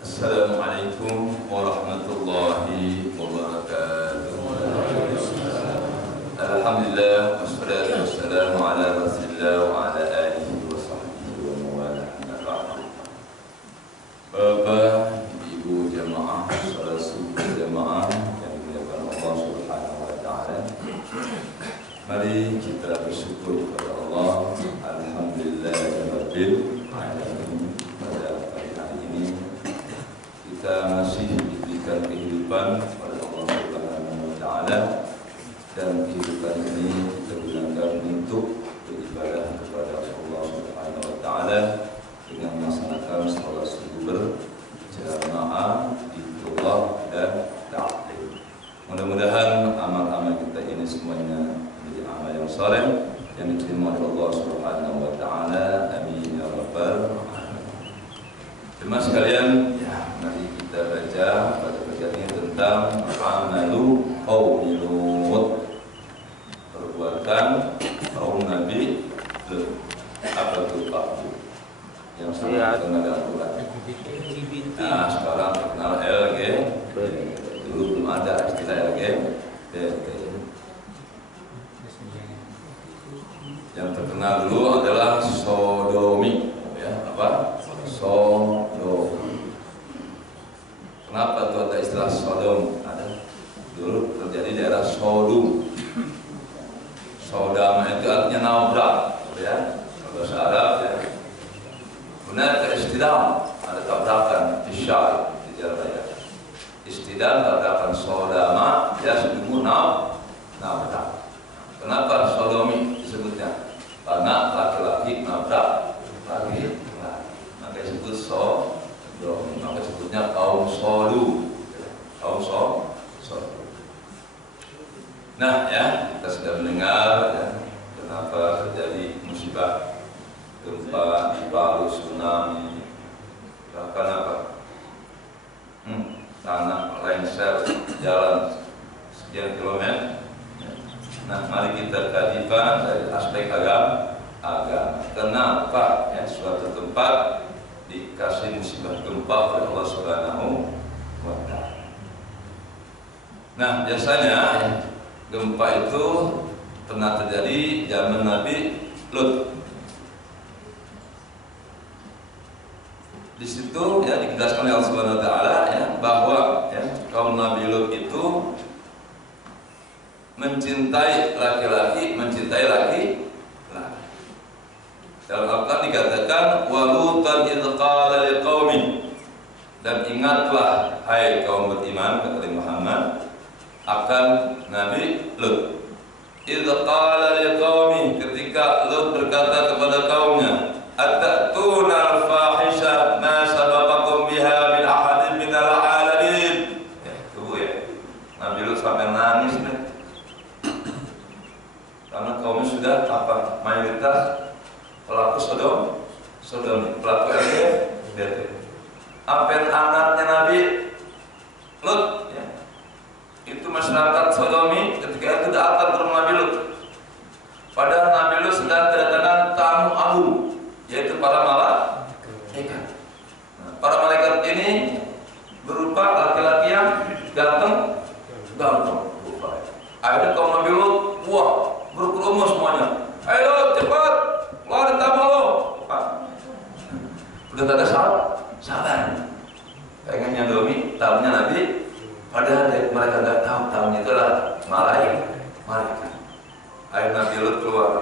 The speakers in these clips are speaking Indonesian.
Assalamualaikum warahmatullahi wabarakatuh. Alhamdulillah wassalatu wassalamu ala Rasulillah wa ala alihi wa sahbihi wa mawala. Bapak, Ibu jamaah salat subuh jamaah yang dimuliakan Allah Subhanahu wa taala. Mari kita bersyukur kepada Allah. Alhamdulillahirabbil alamin. Pada pagi hari ini kita masih diberikan kehidupan oleh Allah Subhanahu wa taala, dan kehidupan ini kita gunakan untuk beribadah kepada Allah Subhanahu wa taala dengan melaksanakan salat subuh berjamaah, zikrullah dan ta'lim. Mudah-mudahan amal-amal kita ini semuanya menjadi amal yang saleh yang diterima oleh Allah Subhanahu wa taala. Amin ya rabbal alamin. Jemaah sekalian, ya, mari kita baca pada bagian ini tentang amalu qaumi Lut, perbuatan kaum Nabi Lut. Apa itu Pak? Yang sangat terkenal dalam Quran. Nah, sekarang terkenal LGBT. Dulu belum ada istilah LGBT. Yang terkenal dulu adalah sodomi, ya, apa? Sodom. Kenapa itu ada istilah Sodom? Ada dulu terjadi di daerah Sodom. Sodom itu artinya nabrak, ya, bahasa Arab, ya. Benar ke istidam, ada tabrakan di syari di jalan raya. Istidam tabrakan sodama, ya, sebelum nabrak. Kenapa sodomi disebutnya? Karena laki-laki nabrak laki-laki, maka disebut sodomi. Maka disebutnya kaum Sodom, kaum Sodom. Nah, ya, kita sudah mendengar, ya, kenapa terjadi musibah gempa di Palu, tsunami, bahkan apa? Tanah lengser, jalan sekian kilometer. Nah, mari kita kajikan dari aspek agama. Kenapa, ya, suatu tempat dikasih musibah gempa oleh Allah Subhanahu wa taala? Nah, biasanya gempa itu pernah terjadi zaman Nabi Lut. Di situ, ya, dijelaskan oleh Allah Subhanahu wa taala, ya, bahwa, ya, kaum Nabi Lut itu mencintai laki-laki, mencintai laki-laki. Dalam Al-Quran dikatakan walutan idz qala liqaumi, dan ingatlah hai kaum beriman, kata Muhammad, akan Nabi Lut. Idz qala liqaumi, ketika Lut berkata kepada kaumnya, atatuna al-fahisha ma sabaqakum biha min ahadin minal alamin. Ya, tunggu, ya. Nabi Lut sampai nangis nih. Karena kaumnya sudah apa? Mayoritas pelaku Sodom, pelaku LGBT. Apa anaknya Nabi Lut, ya, itu masyarakat Sodomi ketika itu datang ke rumah Nabi Lut. Padahal Nabi Lut sedang kedatangan tamu agung, yaitu para malaikat. Nah, para malaikat ini berupa laki-laki yang ganteng. Akhirnya kaum Nabi Lut, wah, berkerumun semuanya. Ayo cepat, keluar tamu lo. Udah tak ada sabar. Pengen nyandomi tamunya Nabi, padahal mereka nggak tahu tamunya itu adalah malaikat. Akhirnya Nabi Lut keluar.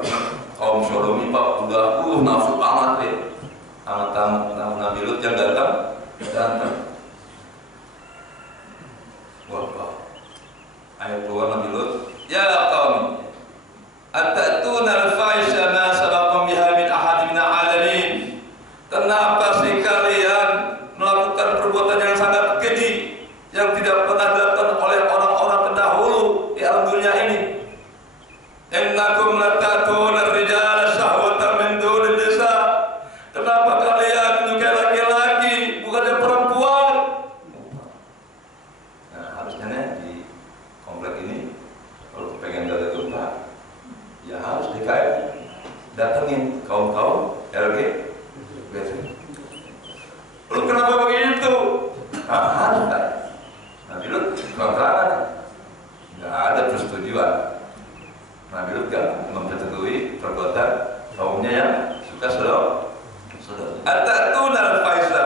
Kaum Sodomi Pak udah nafsu banget deh sama tamu Nabi Lut yang datang. Wah, ayo keluar Nabi Lut. Ya kaum, atatuna al-fahisha ma sabaqakum biha min ahadin minal alamin. Kenapa sih kalian melakukan perbuatan yang sangat keji yang tidak pernah dilakukan oleh orang-orang terdahulu di alam dunia ini? Innakum latatuna ar-rijala syahwatan min dunil nisa. Kenapa kalian menyukai laki-laki bukannya perempuan? Harus kan? Nabi Lut terang-terangan, nggak ada persetujuan. Nabi Lut nggak mempersetujui perbuatan kaumnya yang suka saudara. Atatuna al-faisha.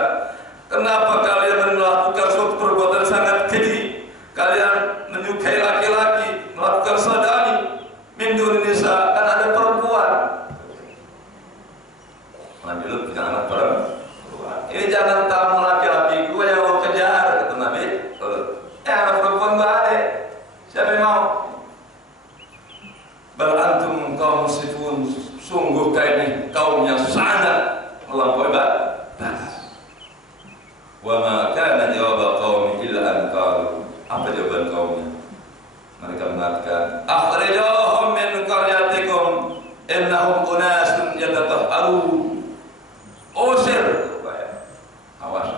Kenapa kalian melakukan suatu perbuatan sangat keji? Kalian menyukai laki-laki, melakukan sodomi, min dunin nisa, kan ada perempuan. Nabi Lut punya anak perempuan. Ini jangan tamu laki-laki gue yang mau kejar, kata Nabi Lut. Anak perempuan gue ada. Siapa yang mau? Bal antum kaum muslimun, sungguh kalian kaum yang sangat melampaui batas. Wa ma kana jawab qaumi illa an qalu. Apa jawaban kaumnya? Mereka mengatakan, akhrijuhum min qaryatikum innahum unasun yatatahharun. Usir. Awas.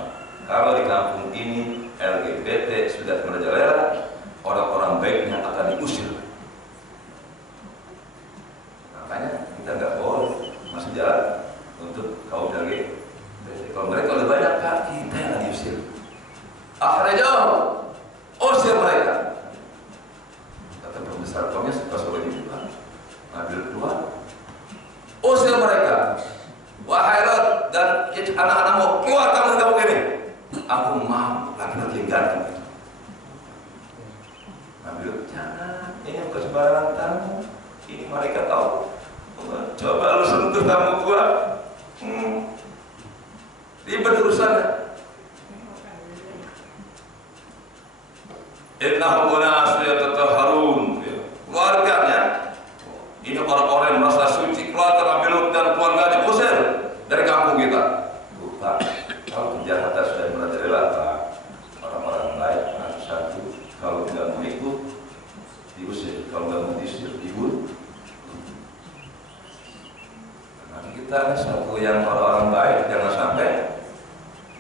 Kalau di kampung ini LGBT sudah merajalela, orang-orang baiknya akan diusir. Makanya kita nggak boleh masuk jalan untuk kaum LGBT. Kalau mereka lebih banyak, kita yang diusir. Akhrijuhum, usir mereka. Kata pembesar kaumnya suka suruh ini juga. Ambil keluar, usir mereka. Wahai Lot dan anak-anakmu, keluar kamu dari kampung ini. Aku mau laki-laki ganteng itu. Ambil, jangan, ini bukan sembarangan tamu. Ini mereka tahu. Coba lu sentuh tamu gua. Ribet urusannya. Innahum unasun yatatahharun. Keluarganya, ini orang-orang yang merasa suci, keluar Nabi Lut dan keluarganya, usir dari kampung kita. Pak, kalau kejahatan sudah merajalela, Pak, orang-orang baik harus satu. Kalau tidak mau ikut, diusir. Kalau tidak mau diusir, dibunuh. Nah, kita satu yang orang-orang baik, jangan sampai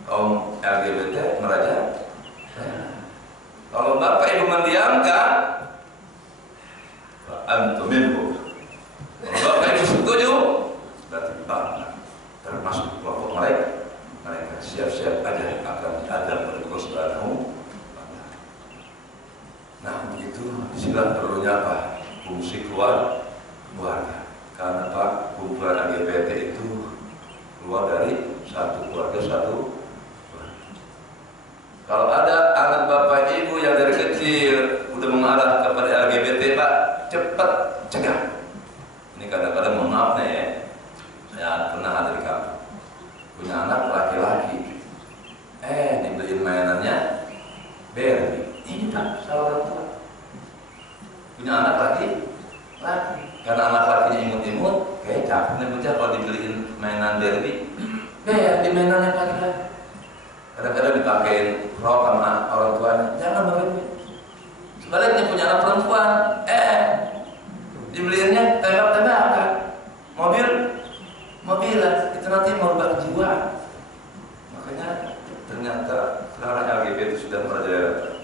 kaum LGBT merajalela. Kalau Bapak Ibu mendiamkan, antum minhum. Kalau Bapak Ibu setuju, berarti Bapak termasuk kelompok mereka. Mereka siap-siap aja akan diadab oleh Allah Subhanahu wa Ta'ala. Nah, begitu silah perlunya apa? Fungsi keluarga. Karena Pak, kumpulan LGBT itu keluar dari satu keluarga, satu. Kalau ada anak bapak ibu yang dari kecil udah mengarah kepada LGBT, Pak, cepat cegah. Ini kadang-kadang mohon maaf nih ya, saya pernah ada di kampung, punya anak laki-laki, dibeliin mainannya Barbie. Ini Pak, salah orang tua. Punya anak laki, karena anak lakinya imut-imut, kayak capeknya bocah kalau dibeliin mainan Barbie. Barbie mainannya laki-laki. Kadang-kadang dipakein rok sama orang tuanya, jangan Bapak Ibu. Sebaliknya punya anak perempuan, dibeliinnya tembak-tembakan, mobilan, itu nanti merubah jiwa. Makanya ternyata sekarang LGBT sudah merajalela.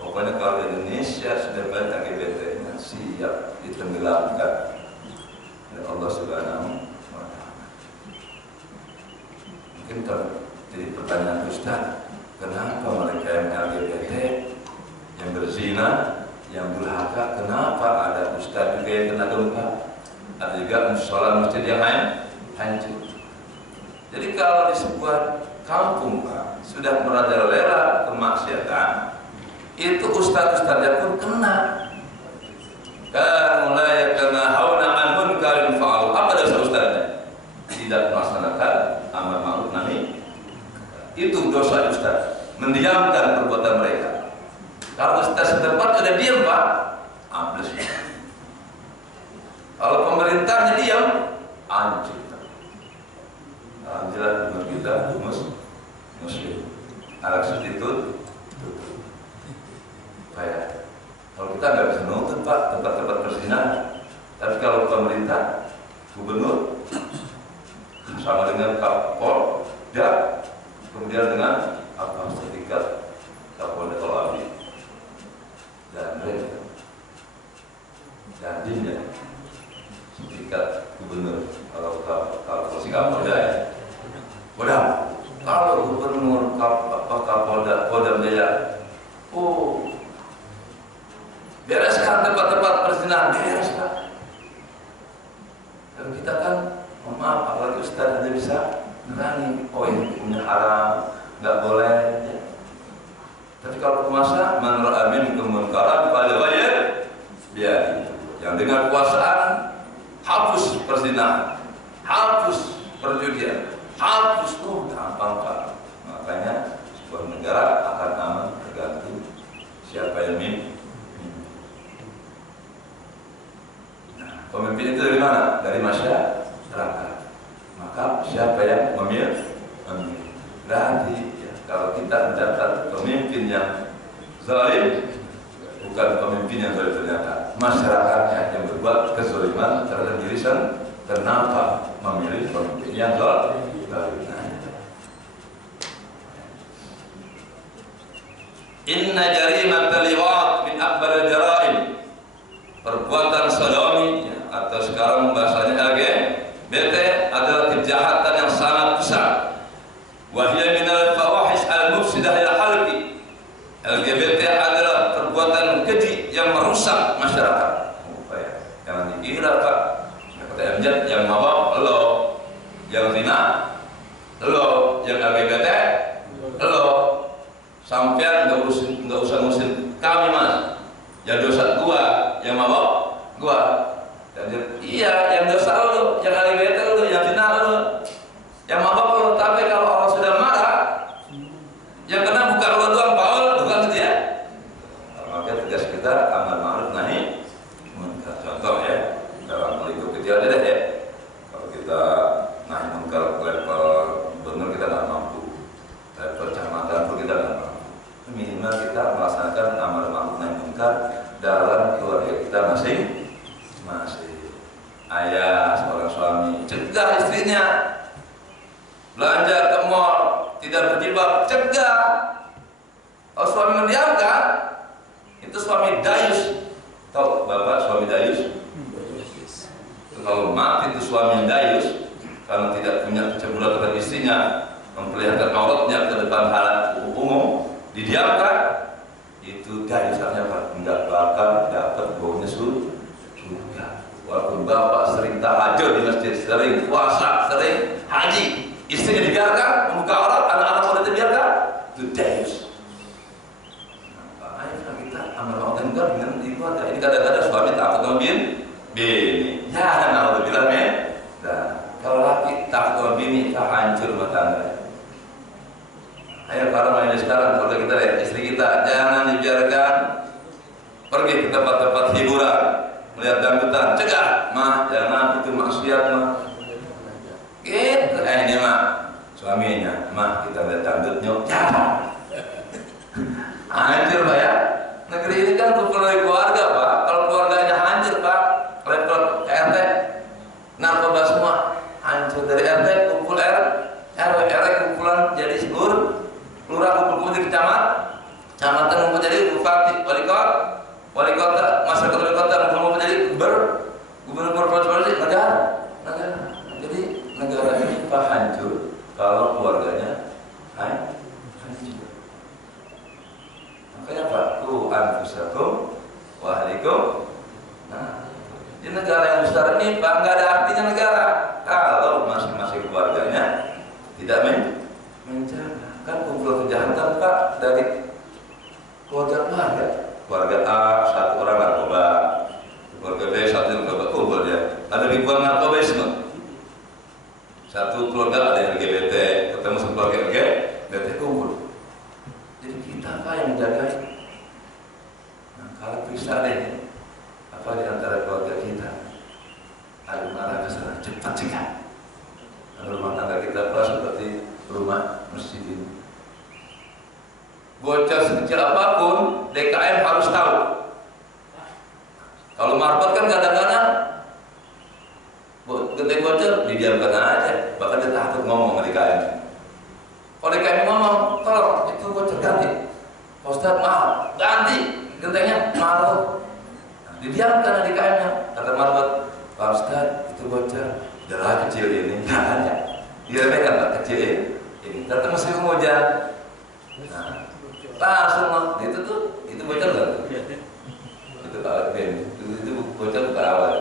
Pokoknya kalau di Indonesia sudah banyak LGBT-nya siap ditenggelamkan oleh Allah Subhanahu wa Ta'ala. Mungkin jadi pertanyaan Ustaz, kenapa mereka yang LGBT, yang berzina, yang durhaka, kenapa ada Ustaz juga yang kena gempa, ada juga musola masjid yang hancur. Jadi kalau di sebuah kampung Pak sudah merajalela kemaksiatan, itu ustaz-ustaznya pun kena. Kan mulai kena hauna an munkarin fa'al. Apa dosa ustaznya? Tidak melaksanakan amar ma'ruf nahi. Itu dosa ustaz, mendiamkan perbuatan mereka. Kalau ustaz setempat sudah diam Pak, ambles. Kalau pemerintahnya diam, hancur. Alhamdulillah negara kita muslim. Alat substitut tutup. Baik. Kalau kita nggak bisa nutup Pak tempat-tempat perzinahan, tapi kalau pemerintah, gubernur, sama dengan Kapolda, kemudian dengan apa sertifikat Kapolda Kolabi dan mereka dan dinnya sertifikat gubernur kalau si Kapolda ya. Kalau gubernur Kapolda Jaya. Oh, bereskan tempat-tempat perzinahan, beres Pak. Kalau kita kan, mohon maaf, apalagi Ustaz ada bisa berani, oh ini punya haram, nggak boleh. Ya. Tapi kalau puasa, menurut amin kemunkaran pada wajib, ya, yang dengan kekuasaan hapus perzinahan, hapus perjudian, hapus tuh gampang Pak. Makanya sebuah negara akan aman tergantung siapa yang mimpin. Nah, pemimpin itu dari mana? Dari masyarakat. Maka siapa yang memilih? Berarti ya, kalau kita mencatat pemimpin yang zalim, bukan pemimpin yang zalim ternyata masyarakatnya yang berbuat kezaliman terhadap diri sendiri. Kenapa memilih pemimpin yang zalim? Inna jarimatal liwat min akbaril jaraim. Perbuatan sodomi ya, atau sekarang bahasanya LGBT adalah kejahatan yang sangat besar. Wa hiya minal fawahish al-mufsidah lil khalqi. LGBT adalah perbuatan keji yang merusak masyarakat. Jangan dikira Pak, kata MJ yang mabok lo, yang zina lo, yang LGBT lo, sampean nggak usah ngurusin kami Mas. Yang dosa gua, yang mabok gua. Dan iya, yang dosa lo, yang LGBT lo, yang zina lo, yang mabok lo. Tapi kalau Allah sudah marah, yang kena bukan lo doang, Paul, bukan gitu ya. Maka tugas kita amal ma'ruf nahi munkar. Contoh ya, dalam lingkup kecil aja deh ya. Kalau kita nahi munkar level benar kita nggak mampu, level kecamatan pun kita nggak mampu. Minimal kita melaksanakan amal ma'ruf nahi munkar dalam keluarga kita masing-masing. Ayah seorang suami cegah istrinya belanja ke mall tidak berjilbab, cegah. Kalau suami mendiamkan, itu suami dayus. Tahu bapak suami dayus? Kalau mati itu suami dayus karena tidak punya kecemburuan terhadap istrinya, memperlihatkan auratnya ke depan halayak umum, didiamkan, itu dayus artinya apa? Tidak bakal dapat baunya surga. Walaupun bapak sering tahajud di masjid, sering puasa, sering haji, istrinya dibiarkan membuka aurat, anak-anak muda dibiarkan, itu dayus. Nah, ayo kita amal ma'ruf dengan itu ada. Ini kadang-kadang suami takut sama bini. Jangan Allah bilang ya. Nah, kalau laki takut sama bini, tak hancur rumah tangga. Ayo para main sekarang, kalau kita lihat istri kita, jangan dibiarkan pergi ke tempat-tempat hiburan, melihat dangdutan, cegah, mah jangan, itu maksiat mah. Gitu, ini mah suaminya, mah kita lihat dangdut nyok, jangan. Hancur Pak ya. Negeri ini kan kumpul dari keluarga Pak. Kalau keluarganya hancur Pak, level RT, narkoba semua hancur. Dari RT kumpul RW kumpulan jadi segur, lurah kumpul jadi kecamatan kumpul jadi bupati, wali kota, masyarakat wali kota kumpul jadi gubernur provinsi, negara. Jadi negara ini Pak hancur kalau keluarganya hancur. Makanya Pak, ku anfusakum wa ahlikum. Nah, di negara yang besar ini Pak nggak ada artinya negara kalau masing-masing keluarganya tidak menjaga. Kan kumpul kejahatan Pak dari keluarga A satu orang narkoba, keluarga B satu narkoba, kumpul dia. Ada ribuan narkobisme. Satu keluarga ada yang LGBT, ketemu satu keluarga LGBT kumpul. Jadi kita Pak yang menjaga. Nah, kalau bisa deh, apa di antara keluarga kita, ada marah ke sana, cepat cegah. Rumah tangga kita Pak seperti rumah masjid ini. Bocor sekecil apapun, DKM harus tahu. Kalau marbot kan kadang-kadang gede bocor, didiamkan aja. Bahkan dia takut ngomong sama DKM. Kalau DKM ngomong, tolong itu bocor ganti. Pak Ustadz mahal, ganti gentengnya mahal. Nah, didiamkan DKM-nya. Kata marbot, Pak Ustadz itu bocor, udahlah kecil ini, jangan ya. Diremehkan Pak kecil ini. Datang musim hujan. Nah, langsung itu bocor kan? Itu itu bocor ke awal.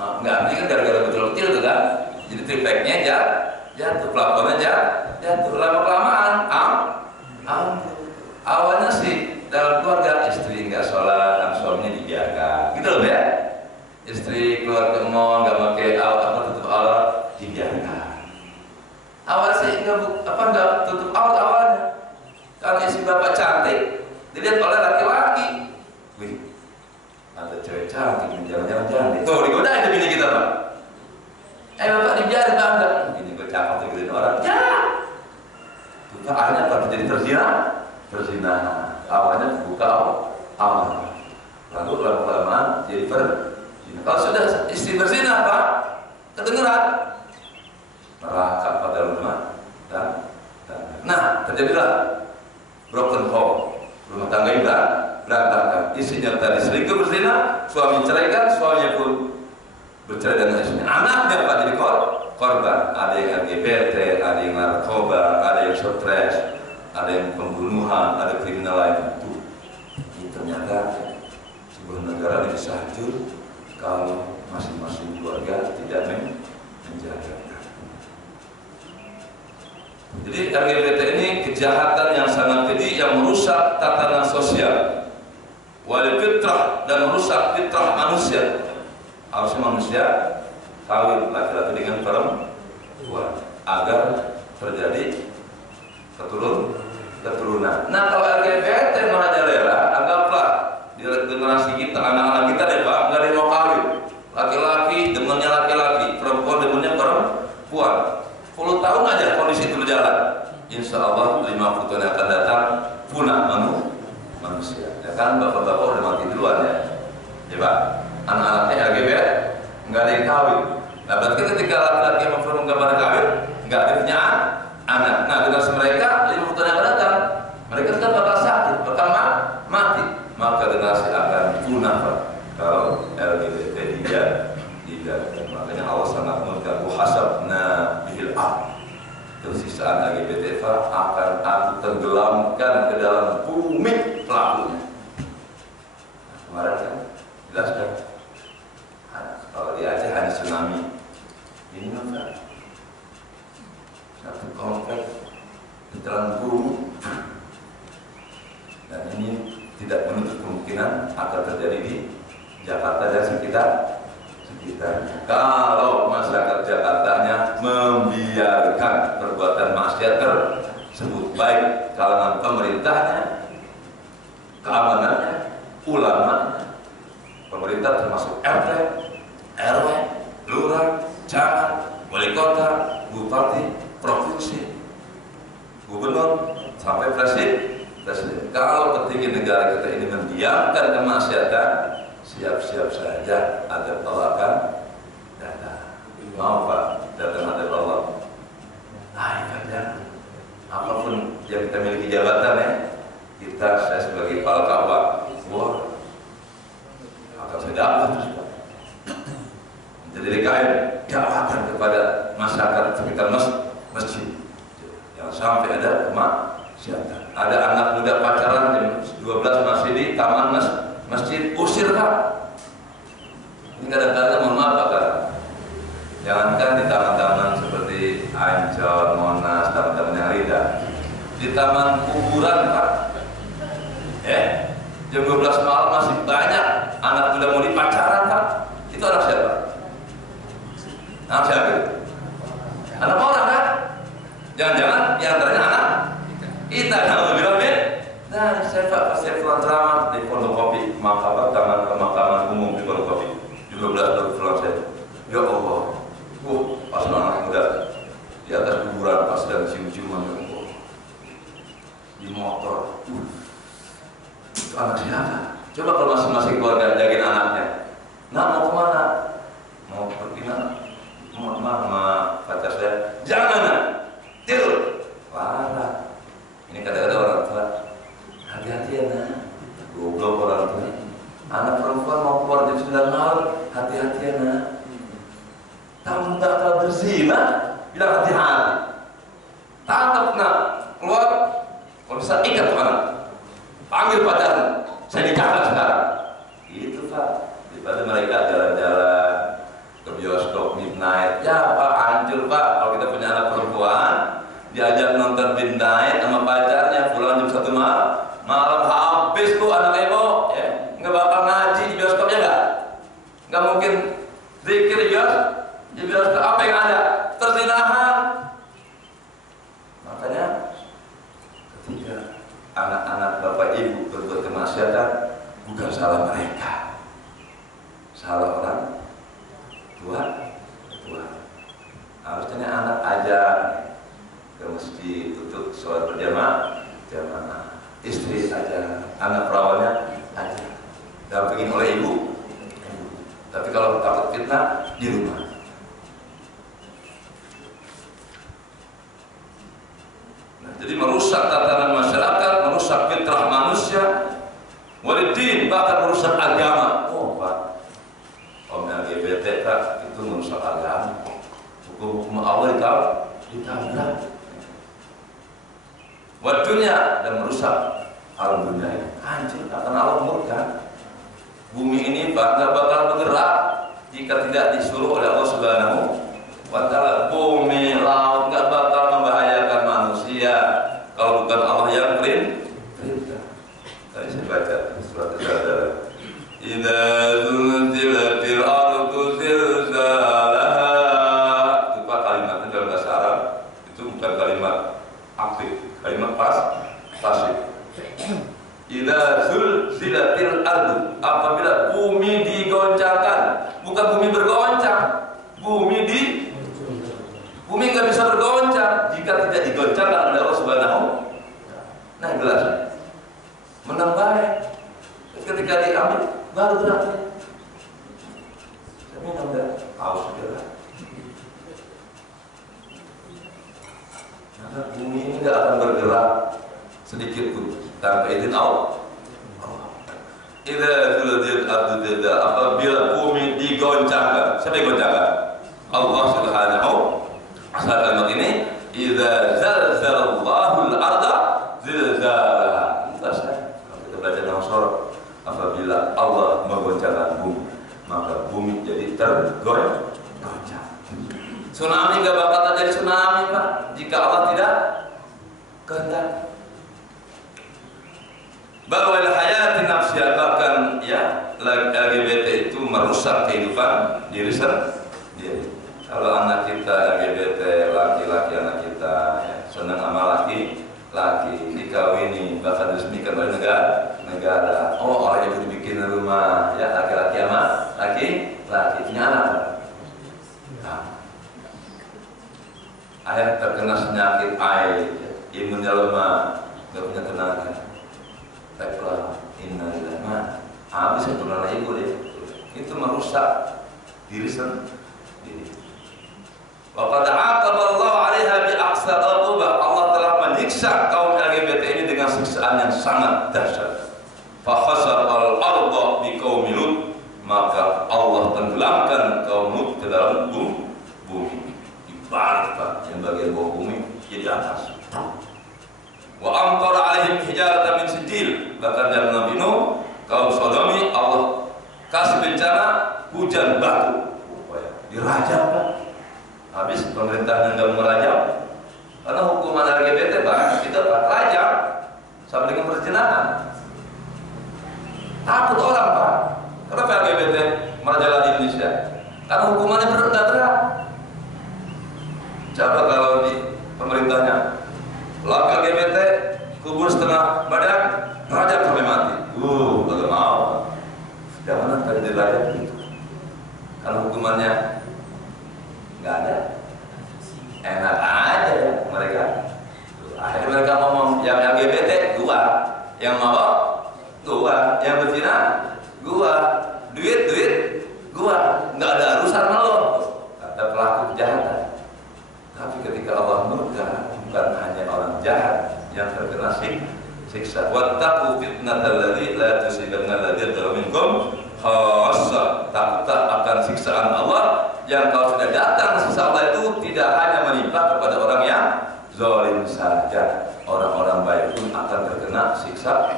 Enggak, ini kan gara-gara bocor kecil tuh kan. Jadi tripeknya jatuh, plafonnya jatuh, lama-kelamaan awalnya sih dalam keluarga istri nggak sholat, suaminya dibiarkan, gitu loh ya. Istri keluar ke mall nggak pakai tutup aurat, dibiarkan. Awal sih nggak tutup aurat awalnya. Kalau istri bapak cantik, dilihat oleh laki-laki, wih, ada cewek cantik, jalan-jalan cantik. Tuh digodain tuh bini kita pak. Bapak dibiarin bangga, bini gue cakep tuh gituin orang, ya. Tuh akhirnya apa? Jadi terzina. Awalnya buka awal, lalu lama-lama jadi berzina. Kalau sudah istri berzina apa? Kedengeran neraka pada rumah dan nah terjadilah broken home, rumah tangga yang berantakan. Istrinya tadi selingkuh berzina, suami ceraikan, suaminya pun bercerai dengan istrinya. Anaknya apa jadi korban? Ada yang LGBT, ada yang narkoba, ada yang stres, ada yang pembunuhan, ada kriminal lain. Ini ternyata sebuah negara yang bisa hancur kalau masing-masing keluarga tidak menjaga. Jadi LGBT ini kejahatan yang sangat keji yang merusak tatanan sosial, wal fitrah, dan merusak fitrah manusia. Harusnya manusia kawin laki-laki dengan perempuan agar terjadi keturunan. Nah kalau LGBT merajalela, anggaplah di generasi kita, anak-anak kita deh pak, nggak ada yang mau kawin. Laki-laki demennya laki-laki, perempuan demennya perempuan. 10 tahun aja kondisi itu berjalan. Insya Allah 50 tahun yang akan datang punah manusia. Ya kan bapak-bapak udah mati duluan ya. Ya pak, anak-anaknya LGBT nggak ada yang kawin. Nah berarti ketika laki-laki yang perempuan nggak pada kawin, nggak ada punya anak. Nah generasi mereka 50 tahun yang akan datang, mereka tetap bakal sakit, bakal mati. Maka generasi akan punah pak. Kalau LGBT tidak, makanya Allah sangat mengatakan hasabna bihil tersisaan LGBT akan aku tenggelamkan ke dalam bumi pelakunya. Kemarin kan jelas kan? Kalau di Aceh ada tsunami, ini kan satu komplek ditelan bumi, dan ini tidak menutup kemungkinan akan terjadi di Jakarta dan sekitarnya. Kalau masyarakat Jakartanya membiarkan perbuatan maksiat tersebut, baik kalangan pemerintahnya, keamanannya, ulama, pemerintah termasuk RT, RW, lurah, camat, wali kota, bupati, provinsi, gubernur, sampai presiden. Kalau petinggi negara kita ini mendiamkan kemaksiatan, siap-siap saja adab Allah akan datang. Mau pak datang adab Allah. Kadang apapun yang kita miliki jabatan ya, saya sebagai kepala Ka'bah, akan saya dapat terus pak. Jadi DKM dakwahkan kepada masyarakat sekitar masjid. Jangan sampai ada kemaksiatan. Ada anak muda pacaran jam 12 masih di taman masjid, usir pak. Ini kadang-kadang mohon maaf pak, jangankan di taman-taman seperti Ancol, Monas, taman-taman yang rida, di taman kuburan pak, jam 12 malam masih banyak anak muda mau pacaran pak. Itu anak siapa? Anak siapa? Anak orang kan? Jangan-jangan diantaranya anak kita kalau bilang nah, saya pak pasti pulang drama di Pondok Kopi, pemakaman umum di Pondok Kopi. 12 baru pulang saya. Ya Allah, pas anak muda di atas kuburan pas sedang cium-ciuman di motor. Itu anak siapa? Coba kalau masing-masing keluarga jagain anaknya. Nah mau kemana? Mau pergi mau sama pacar saya. Jangan nak, tidur. Parah. Ini kadang-kadang orang tua. Hati-hati ya nak, goblok orang tua. Anak perempuan mau keluar jam 9 malam, hati-hati ya nak. Kamu tak tahu berzina, bilang hati-hati. Tangkap nak, keluar Kalau bisa ikat tuh anak, panggil pacarnya, saya nikahkan sekarang. Itu Pak, daripada mereka jalan-jalan ke bioskop midnight. Ya Pak, hancur Pak. Kalau kita punya anak perempuan, diajak nonton midnight sama pacarnya, pulang jam 1 malam habis tuh anak ibu, ya nggak bakal ngaji di bioskopnya nggak mungkin zikir di bioskop. Apa yang ada? Perzinahan. Makanya ketika anak-anak bapak ibu berbuat kemaksiatan, bukan salah mereka, salah orang tua. Harusnya anak ajar ke masjid untuk sholat berjamaah, istri aja, anak perawannya aja, dampingin oleh ibu. Tapi kalau takut fitnah di rumah. Nah, jadi merusak tatanan masyarakat, merusak fitrah manusia, waliddin, bahkan merusak agama. Oh Pak, om LGBT Pak, itu merusak agama. Hukum Allah ditabrak. Wadunya, dan merusak alam dunia ini. Hancur, akan Allah murka. Bumi ini Pak nggak bakal bergerak jika tidak disuruh oleh Allah Subhanahu wa Ta'ala. Bumi, laut nggak bakal membahayakan manusia kalau bukan Allah yang perintah. Tadi saya baca surat Al-Baqarah. Idza zulzilatil ardu zilzalaha. Itu Pak kalimatnya dalam bahasa Arab. Itu bukan kalimat aktif, kalimat pasif. Idza zulzilatil ardu, apabila bumi digoncangkan, bukan bumi bergoncang, bumi nggak bisa bergoncang jika tidak digoncangkan oleh Allah Subhanahu. Nah jelas, menang baik. Ketika diambil baru gerak. Tapi nggak haus segera. Karena bumi ini nggak akan bergerak sedikit pun tanpa izin Allah. Idza zulzilatil ardu zilzalaha, apabila bumi digoncangkan. Siapa yang goncangkan? Allah Subhanahu wa ta'ala. Ini idza zalzalallahu al-arda zilzalaha. Kalau kita baca dalam surah, apabila Allah menggoncangkan bumi, maka bumi jadi tergoncang. Tsunami nggak bakal terjadi tsunami Pak jika Allah tidak kehendak. Bahwa hayati nafsiyah, bahkan ya LGBT itu merusak kehidupan diri sendiri. Kalau anak kita LGBT, laki-laki anak kita ya, senang sama laki dikawini, bahkan diresmikan oleh negara. Oh orang itu dibikin rumah ya, laki-laki sama laki punya anak. Nah, akhirnya terkena penyakit AIDS, imunnya lemah, nggak punya tenaga. Baiklah, innalillahi habis keturunan ibu deh. Itu merusak diri sendiri. Wa qad aqaballahu 'alaiha bi aqsal uqubah. Allah telah menyiksa kaum LGBT ini dengan siksaan yang sangat dahsyat. Fa khasafal arda bi qaumi Lut, maka Allah tenggelamkan kaum Lut ke dalam bumi. Dibalik Pak, yang bagian bawah bumi jadi atas. Wa amtara 'alaihim hijaratan min sijil, bahkan zaman Nabi Nuh kaum Sodomi Allah kasih bencana hujan batu, dirajam Pak. Habis pemerintahnya nggak merajam karena hukuman LGBT Pak, kita Pak rajam sampai dengan perzinahan. Takut orang Pak, kenapa LGBT merajalela di Indonesia? Karena hukumannya berat. Coba kalau di pemerintahnya laki LGBT kubur setengah badan, rajam sampai mati. Baru mau. Jangan tadi dirajam gitu. Kalau hukumannya nggak ada, enak aja ya mereka. Akhirnya mereka ngomong yang LGBT gua, yang mabok gua, yang berzina gua, duit gua, nggak ada urusan sama lo, kata pelaku kejahatan. Tapi ketika Allah murka, bukan hanya orang jahat yang terkena siksa. Wattaqu fitnatal ladzi la tusibanna alladziina zalamu minkum khassah. Takutlah akan siksaan Allah yang kalau sudah datang siksa Allah itu tidak hanya menimpa kepada orang yang zalim saja, orang-orang baik pun akan kena siksa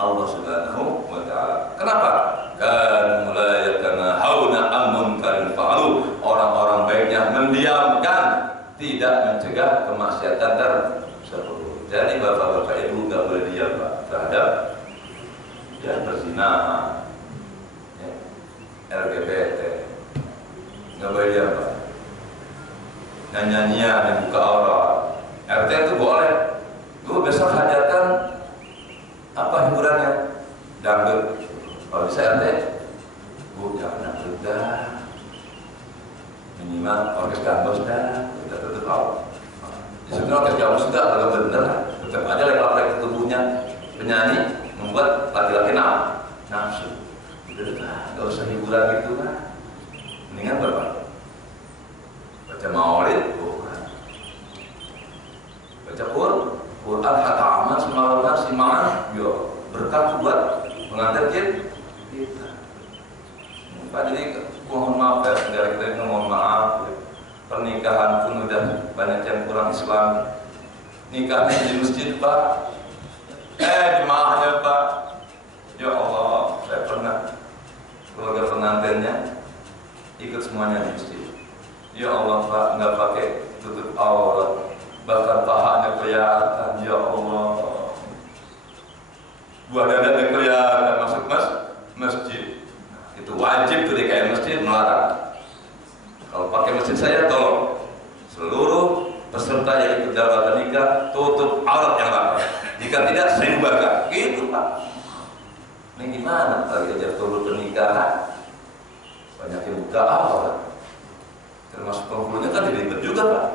Allah Subhanahu wa Ta'ala. Kenapa? Kan mulai karena hauna amun karin fa'alu, orang-orang baiknya mendiamkan, tidak mencegah kemaksiatan tersebut. Jadi bapak-bapak ibu nggak boleh diam Pak terhadap ya perzinahan, ya, LGBT, nggak boleh diam Pak. Nyanyian yang buka aurat, RT itu boleh. Gue besok hajatan apa hiburannya? Dangdut. Kalau bisa RT, bu jangan dangdut dah. Minimal orkes gambus dah. Kita tutup aurat. Sebenarnya orkes gambus sudah kalau bener, tetap aja laki-laki tubuhnya penyanyi membuat laki-laki nafsu. Udah, nggak usah hiburan gitu kan. Mendingan berapa? Baca maulid, bukan. Baca Quran hatta aman semalam simaan, yo berkat buat mengantar kita. Pak jadi mohon maaf ya, saudara kita mohon maaf. Ya. Pernikahan pun udah banyak yang kurang Islam. Nikahnya di masjid Pak, jemaahnya Pak. Ya Allah, saya pernah keluarga pengantinnya ikut semuanya di masjid. Ya Allah Pak, nggak pakai tutup aurat, bahkan pahanya kelihatan. Ya Allah, buah dadanya kelihatan masuk masjid. Itu wajib tuh DKM masjid melarang. Kalau pakai masjid saya tolong seluruh peserta yang ikut dalam nikah tutup aurat yang rapat. Jika tidak saya bubarkan. Gitu Pak. Ini gimana? Lagi aja turun pernikahan banyak yang buka aurat. Termasuk penghulunya kan diribet juga Pak.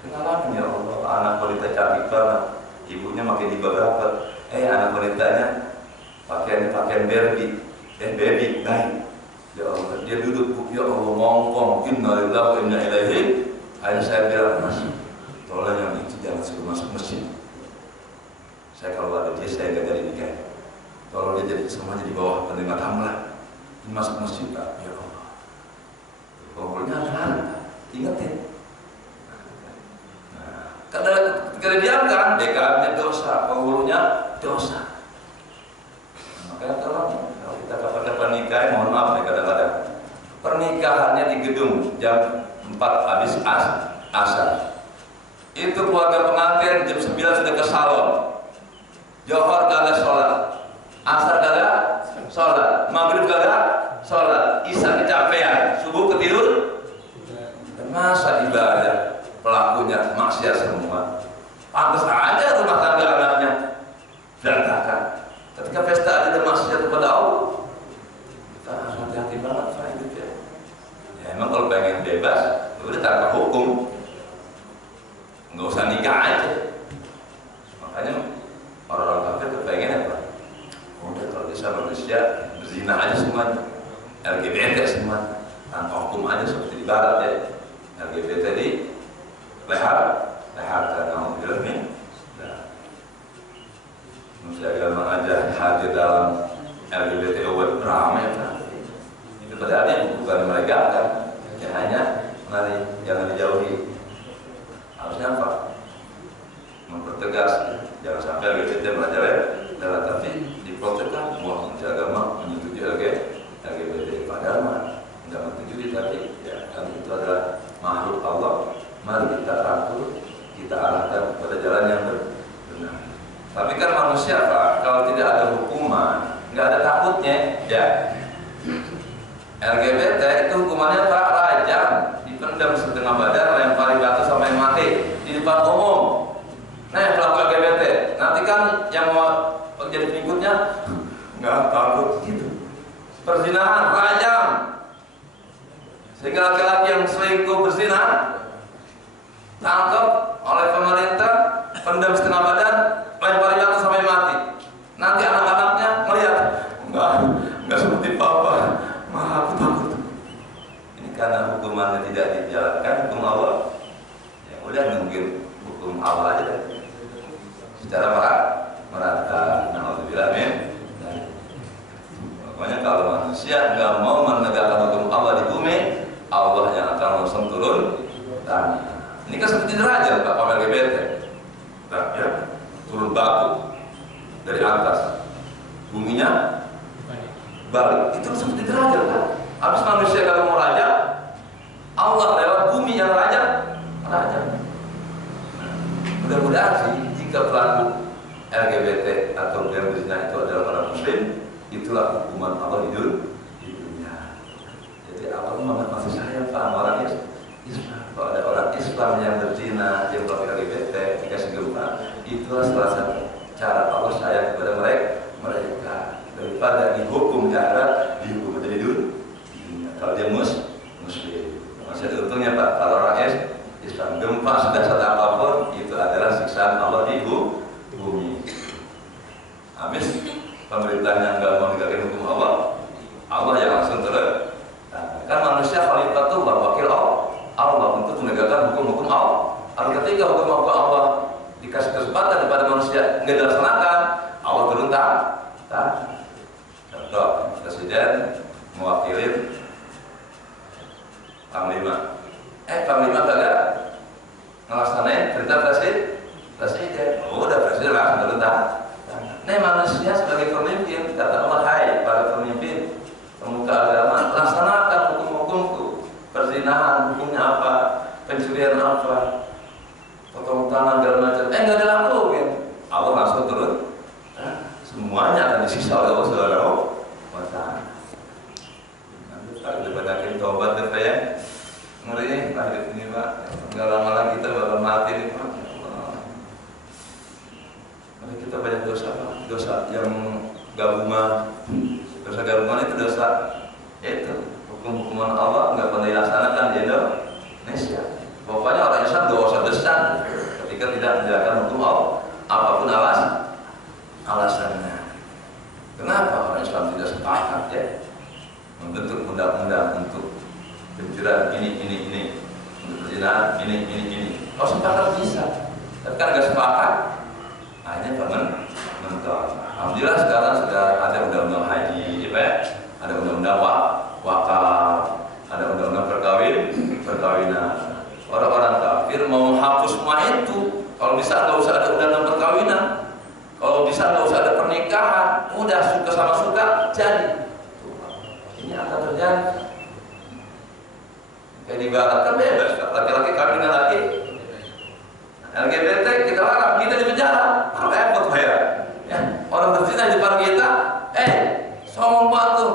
Pengalaman ya Allah, anak wanita cantik banget, ibunya makin dibabat. Anak wanitanya pakaian Barbie, baby, baik. Ya Allah, dia duduk, ya Allah ngongkong, innalillahi wa inna ilaihi. Hanya saya bilang, Mas, tolong yang itu jangan suruh masuk masjid. Saya kalau ada dia, saya nggak jadi nikah. Tolong dia jadi semuanya di bawah penerima tamu lah. Ini masuk masjid Pak, ya Allah. Pokoknya ada, ingetin. Ketika didiamkan, DKM-nya dosa, penghulunya dosa. Makanya kalau kita kapan-kapan nikah, mohon maaf nih kadang-kadang pernikahannya di gedung jam 4 habis asar. Itu keluarga pengantin jam 9 sudah ke salon. Johor kagak sholat, asar kagak sholat, maghrib kagak sholat, isya kecapean, subuh ketidur. Masa ibadah pelakunya maksiat semua. Pantas aja rumah tangga anaknya berantakan. Ketika pesta ada maksiat kepada Allah, kita harus hati-hati banget Pak hidup ya. Ya emang kalau pengen bebas, ya udah tanpa hukum, nggak usah nikah aja. Makanya orang-orang kafir kepengen apa? Udah kalau bisa manusia berzina aja semuanya, LGBT semuanya, tanpa hukum aja seperti di Barat ya. LGBT di leher karena ilmu. Manusia agama aja hadir dalam LGBT award ramai kan. Itu padahal bukan melegakan, ya hanya mari jangan dijauhi. Harusnya apa? Mempertegas jangan sampai LGBT merajalela, tapi diprotekkan bahwa manusia agama menyetujui LGBT. Padahal tidak menyetujui, tapi ya kan itu adalah makhluk Allah. Mari kita rangkul, kita arahkan pada jalan yang benar. Tapi kan manusia Pak, kalau tidak ada hukuman, nggak ada takutnya, ya. LGBT itu hukumannya Pak rajam, dipendam setengah badan, lempari batu sampai mati di depan umum. Nah, pelaku LGBT, nanti kan yang mau jadi pengikutnya nggak takut gitu. Perzinahan rajam, sehingga laki-laki yang selingkuh berzina tangkap oleh pemerintah, pendam setengah badan, lempari batu sampai mati. Nanti anak-anaknya melihat, enggak seperti papa, maaf takut. Ini karena hukumannya tidak dijalankan, hukum Allah. Ya udah nungguin hukum Allah aja deh. Secara merata. Alhamdulillah min. Pokoknya kalau manusia nggak mau menegakkan hukum Allah di bumi, Allah yang akan langsung turun tanah. Ini kan seperti derajat Pak LGBT, nah, ya, turun batu, dari atas, buminya balik. Itu seperti derajat kan? Habis manusia kalau mau raja, Allah lewat bumi yang raja. Mudah-mudahan sih jika pelaku LGBT atau yang berzina itu adalah orang muslim, itulah hukuman Allah di dunia. Jadi Allah masih sayang sama orang Islam. Kalau ada orang Islam yang berzina, yang melakukan LGBT, dikasih gempa, itulah salah satu cara Allah sayang kepada mereka. Daripada dihukum di akhirat, dihukum di dunia. Kalau dia muslim, masih ada untungnya Pak. Kalau orang Islam gempa sudah satu apapun, itu adalah siksaan Allah di bumi. Habis pemerintahnya nggak mau menegakkan hukum Allah yang langsung terus. Kan manusia khalifatullah, wakil Allah untuk menegakkan hukum-hukum Allah. Ketika hukum Allah dikasih kesempatan kepada manusia nggak dilaksanakan, Allah turun tangan. Contoh, presiden mewakili panglima. Panglima kagak ngelaksanain perintah presiden. Udah presiden langsung turun tangan. Nah manusia sebagai pemimpin, kata Allah, hai para pemimpin pemuka agama, laksanakan hukum-hukumku. Perzinahan hukumnya apa, pencurian apa, potong tangan segala macam. Nggak dilakukan. Allah langsung turun. Semuanya akan disiksa oleh Allah Subhanahu wa Ta'ala. Kalau dibanyakin tobat deh ya, ngeri lahir ini Pak. Nggak lama lagi kita bakal mati nih Pak. Kita banyak dosa yang gabungan. Dosa gabungan itu dosa itu hukum-hukuman Allah nggak pernah dilaksanakan di Indonesia. Pokoknya orang Islam dosa besar ketika tidak menjalankan hukum Allah apapun alasannya. Kenapa orang Islam tidak sepakat ya membentuk undang-undang untuk pencurian ini untuk perzinahan ini. Kalau sepakat bisa, tapi kan nggak sepakat. Hanya mentor. Alhamdulillah sekarang sudah ada undang-undang haji, ada undang-undang wakaf, ada undang-undang perkawinan. Orang-orang kafir mau menghapus semua itu. Kalau bisa nggak usah ada undang-undang perkawinan. Kalau bisa nggak usah ada pernikahan. Udah suka sama suka jadi. Ini akan terjadi. Kayak di barat kan bebas, laki-laki kawin dengan laki. LGBT kita larang, kita di penjara, repot bayar. Ya, orang berzina di depan kita, sombong banget tuh,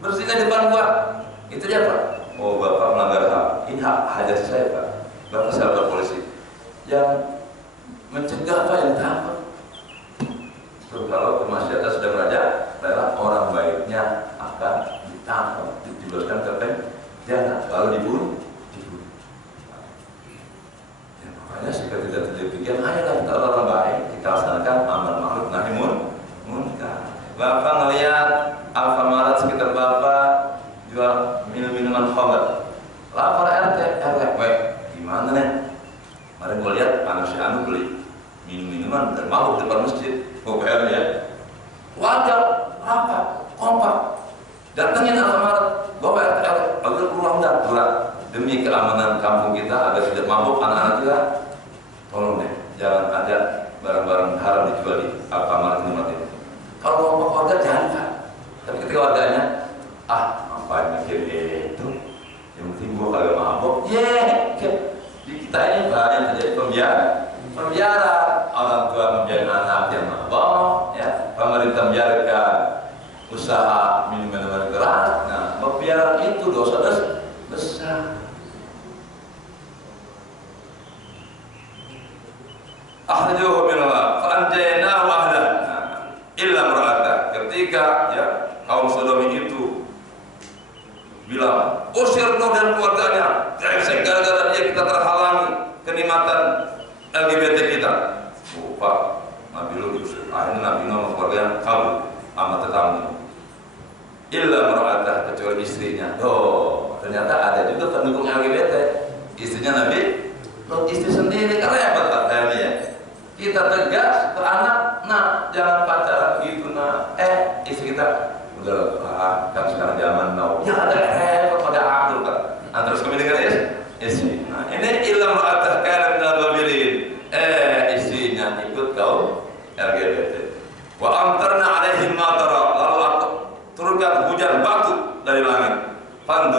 berzina di depan gua, itu dia Pak. Oh Bapak melanggar HAM, ini hak hajat saya Pak. Bapak sahabat polisi, yang mencegah apa yang takut. Terus kalau kemaksiatan sudah meraja, orang baiknya akan ditangkap, dijebloskan ke penjara, lalu dibunuh. Makanya jika tidak terjadi ayolah kita orang baik, kita laksanakan amar ma'ruf nahi munkar. Bapak ngelihat Alfamaret sekitar Bapak jual minuman khamr, lapor RT, gimana nih? Mari gue lihat anak si Anu beli minuman dan mabuk depan masjid, PR ya. Wajar, rapat, kompak, datengin Alfamaret, Bapak RT, agar pulang dan pulang demi keamanan kampung kita agar tidak mabuk anak-anak kita. Tolong deh, jangan ada barang-barang haram dijual di Alfamaret ini. Kalau kelompok warga jangan Pak. Tapi ketika warganya, ngapain mikir itu? Yang penting gua kagak mabuk. Di kita ini banyak terjadi pembiara. Orang tua membiarkan anak yang mabuk, ya. Pemerintah membiarkan usaha minuman keras. Nah, membiarkan itu dosa besar. Akhrajahu minallah fa'anjaynahu ahlah illa mar'ata. Ketika ya kaum Sodomi itu bilang usir Nuh dan keluarganya, gara-gara dia kita terhalangi kenikmatan LGBT kita. Pak Nabi Nuh diusir. Akhirnya Nabi Nuh dan keluarganya kabur sama tetangga. Illa mar'ata, kecuali istrinya. Ternyata ada juga pendukung LGBT. Istrinya Nabi Nuh, istri sendiri, karena apa Pak ya? Kita tegas ke anak, jangan pacaran gitu istri kita udah kan sekarang zaman now. Ya ada repot pada akhir Pak. Terus kami dengar istri. Nah, ini ilam ra'atah kana minal ghabirin. Istrinya ikut kaum LGBT.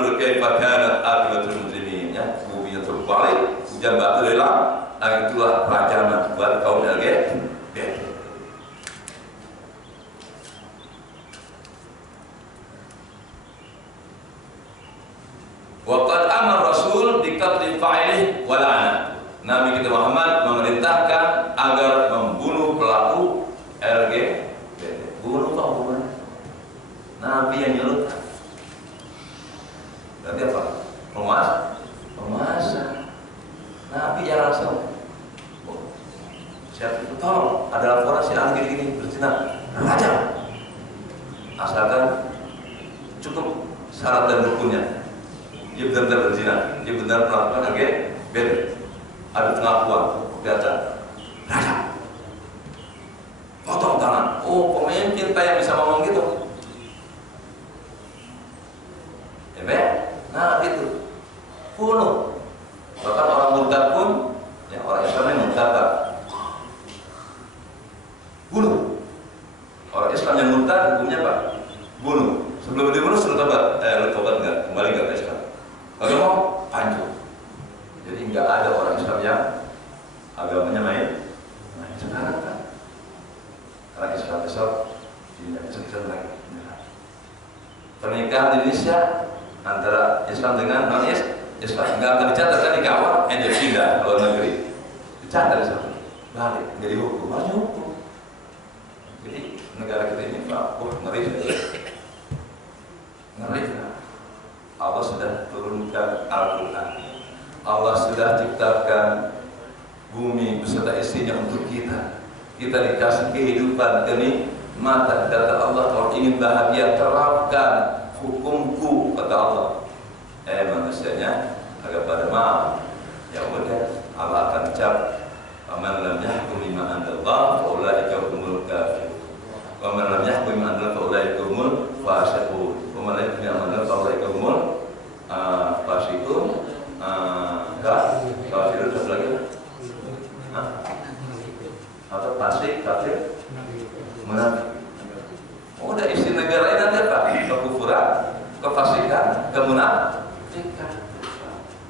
fanzur kaifa kanat aqibatul mujrimin. Ya, buminya terbalik, hujan batu hilang, itulah rajaman buat kaum LGBT. Waqad amar Rasul biqatli fa'ilih wa la'ana. Nabi kita Muhammad memerintahkan agar membunuh pelaku LGBT. Bunuh apa hubungannya? Nabi yang nyuruhkan. Berarti apa? Pemasa. Nabi yang langsung. Siapa itu? Tolong, ada laporan si A gini-gini berzina. Rajam. Asalkan cukup syarat dan rukunnya. Dia benar-benar berzina, dia benar melakukan LGBT. Ada pengakuan, kelihatan. Rajam. Potong tangan. Oh, pemimpin kayak bisa ngomong gitu. Nah itu bunuh. Bahkan orang murtad pun, ya orang Islam yang murtad, bunuh. Orang Islam yang murtad hukumnya apa? Bunuh. Sebelum dibunuh suruh tobat. Tobat enggak, kembali enggak ke Islam. Kalau mau hancur. Jadi enggak ada orang Islam yang agamanya main. Nah, sekarang kan orang Islam besok, tidak besok lagi. Pernikahan di Indonesia antara Islam dengan non-Islam nggak akan dicatat kan nikah awal, dia pindah ke luar negeri, dicatat di sana, balik jadi hukum, harusnya hukum. Jadi negara kita ini Pak, ngeri. Allah sudah turunkan Al-Quran, Allah sudah ciptakan bumi beserta isinya untuk kita. Kita dikasih kehidupan kenikmatan. Kata Allah, kalau ingin bahagia terapkan hukumku, kata Allah. Manusianya agak pada maaf. Ya udah, Allah akan cap. Aman lam yahkum bima anzalallah fa ulaika humul kafirun. Wa man lam yahkum bima anzalallah fa ulaika humul fasiqun. Wa man lam yahkum bima anzalallah fa ulaika humul fasiqun. Kafirun satu lagi. Atau fasik, kafir, munafik. Udah isi negara ini ada apa? Kekufuran, kefasikan, kemunafikan.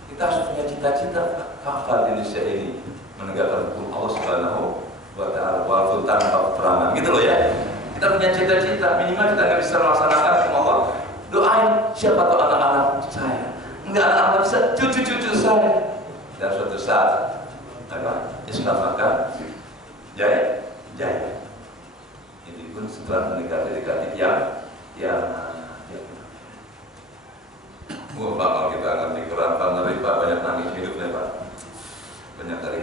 Kita harus punya cita-cita kafal Indonesia ini menegakkan hukum Allah Subhanahu wa Ta'ala walaupun tanpa peperangan. Gitu loh ya. Kita punya cita-cita, minimal kita nggak bisa melaksanakan hukum Allah. Doain siapa tahu anak-anak saya, enggak anak-anak bisa cucu-cucu saya. Dan suatu saat Islam akan jaya. Itu pun setelah mendekati yang Pak, kalau kita ngerti Quran, Pak, ngeri Pak, banyak nangis hidupnya Pak, banyak dari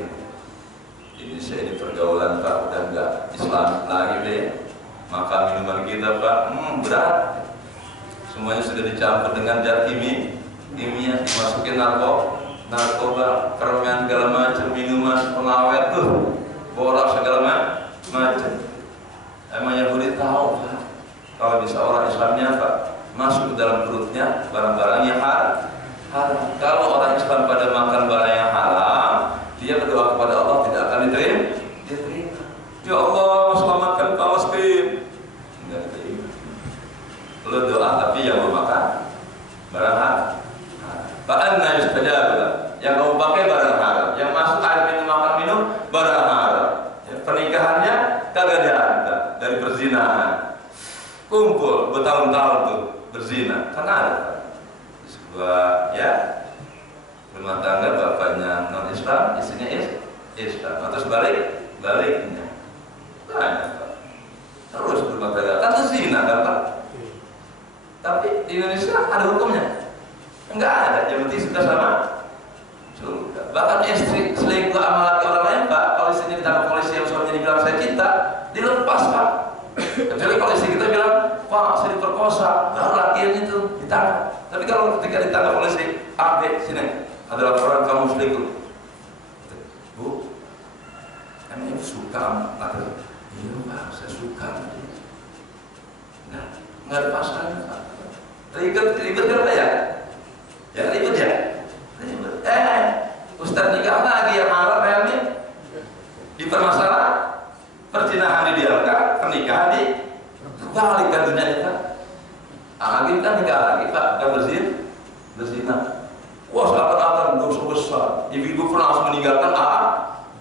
Indonesia ini pergaulan Pak, udah enggak Islam lagi deh. Maka minuman kita Pak, berat, semuanya sudah dicampur dengan zat kimia, dimasukin narkoba, permen segala macam, minuman pengawet tuh, borak segala macam. Emang yang boleh tahu Pak, kalau bisa orang Islamnya Pak masuk ke dalam perutnya barang-barang yang haram. Kalau orang Islam pada makan barang yang haram, dia berdoa kepada Allah tidak akan diterima. Ya Allah, selamatkan Palestina. Enggak diterima. Lu doa tapi yang mau makan barang haram. Fa'anna yustajab. Yang kamu pakai barang haram, yang masuk air minum barang haram. Ya, pernikahannya kagak ada dari perzinahan. Kumpul bertahun-tahun tuh berzina, karena ada sebuah rumah tangga bapaknya non Islam, istrinya Islam, atau baliknya banyak Pak. Terus berumah tangga, kan itu zina kan Pak. Tapi di Indonesia ada hukumnya? Enggak ada, yang penting sudah sama surga. Bahkan istri selingkuh sama laki orang lain Pak, kalau istrinya ditangkap polisi yang suaminya dibilang saya cinta, dilepas Pak. Kecuali kalau istri kita bilang, Pak saya diperkosa, baru laki yang itu ditangkap. Tapi kalau ketika ditangkap polisi, A, B, sini ada laporan kamu selingkuh. Bu, emang ibu suka sama laki? Iya Pak, saya suka. Nah, nggak ada pasangan Pak. Ribet kenapa ya? Ya ribet ya? Ribet. Ustaz nikah lagi yang haram realnya dipermasalah, perzinahan didiamkan, pernikahan dikembalikan dunia kita. Lagi kan nikah lagi Pak, bukan berzina. Wah, seakan-akan dosa besar. Ibu-ibu pernah harus meninggalkan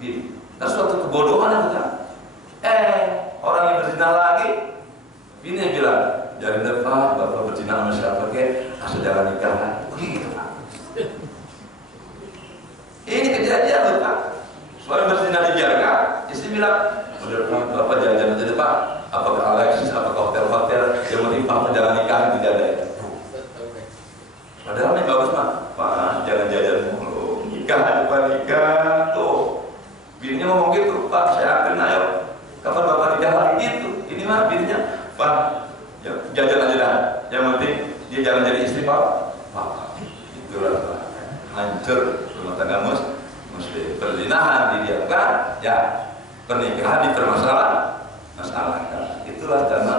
gini. Nah, suatu kebodohan itu kan. Orang yang berzina lagi, ini yang bilang, jadi bapak berzina sama siapa ke? Asal jangan nikah. Begitu Pak. Ini kejadian loh Pak. Suami berzina dibiarkan, istri bilang, udah bapak jangan aja Pak. Apakah Alexis, apakah hotel-hotel, yang penting bapak jangan nikah itu jalan. Padahal yang bagus Pak, jangan jajan mulu, nikah tuh. Bininya ngomong gitu, Pak, saya akan ayo. Kapan bapak nikah lagi gitu? Ini mah bininya, Pak, ya, jajan aja dah. Yang penting dia jangan jadi istri Pak. Itulah Pak, hancur rumah tangga muslim. Perzinahan didiamkan, ya pernikahan masalahkan. Itulah karena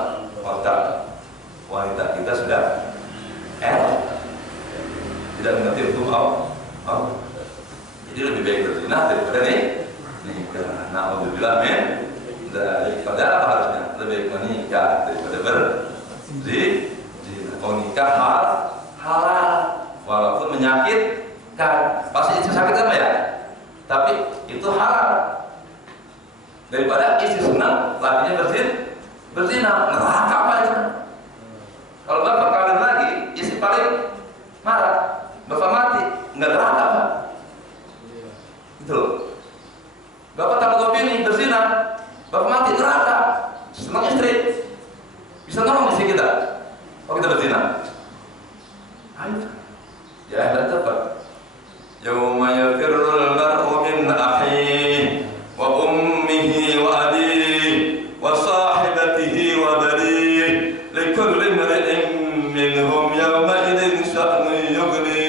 otak wanita kita sudah tidak mengerti hukum Allah. Jadi lebih baik berzina daripada nikah. Na'udzubillah min daripada apa harusnya? Lebih baik menikah daripada berzina. Kalau nikah halal walaupun menyakitkan. Pasti istri sakit apa ya? Tapi itu halal. Daripada istri senang, lakinya berzina. Neraka apa itu? Kalau bapak kawin lagi, istri paling marah. Bapak mati, nggak neraka Pak. Gitu loh. Bapak takut opini berzina, bapak mati neraka. Senang istri, bisa nolong istri kita. Kalau kita berzina, ayo. Ya ada Pak. Yauma yafirrul mar'u min akhihi wa ummihi wa abihi wa sahibatihi wa banihi likulli imri'in minhum yawma idzin sya'nun yughni.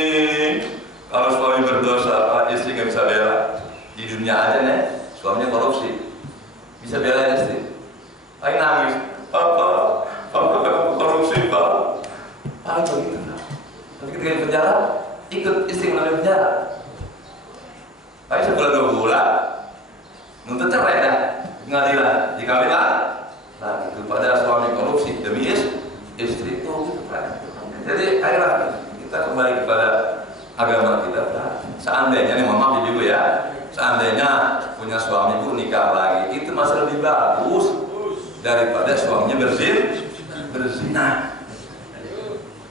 Kalau suami berdosa, Pak, istri nggak bisa bela. Di dunia aja nih, suaminya korupsi, bisa bela istri. Lagi nangis, Papa korupsi Pak. Begitu Pak. Tapi ketika di penjara, ikut istri melalui penjara. Tapi sebulan 2 bulan, nuntut cerai dah, pengadilan, dikawin lagi. Kepada suami korupsi demi istri itu gitu Pak. Jadi ayolah kita kembali kepada agama kita Pak. Seandainya nih mama ibu ya, seandainya punya suami pun nikah lagi, itu masih lebih bagus daripada suaminya berzina.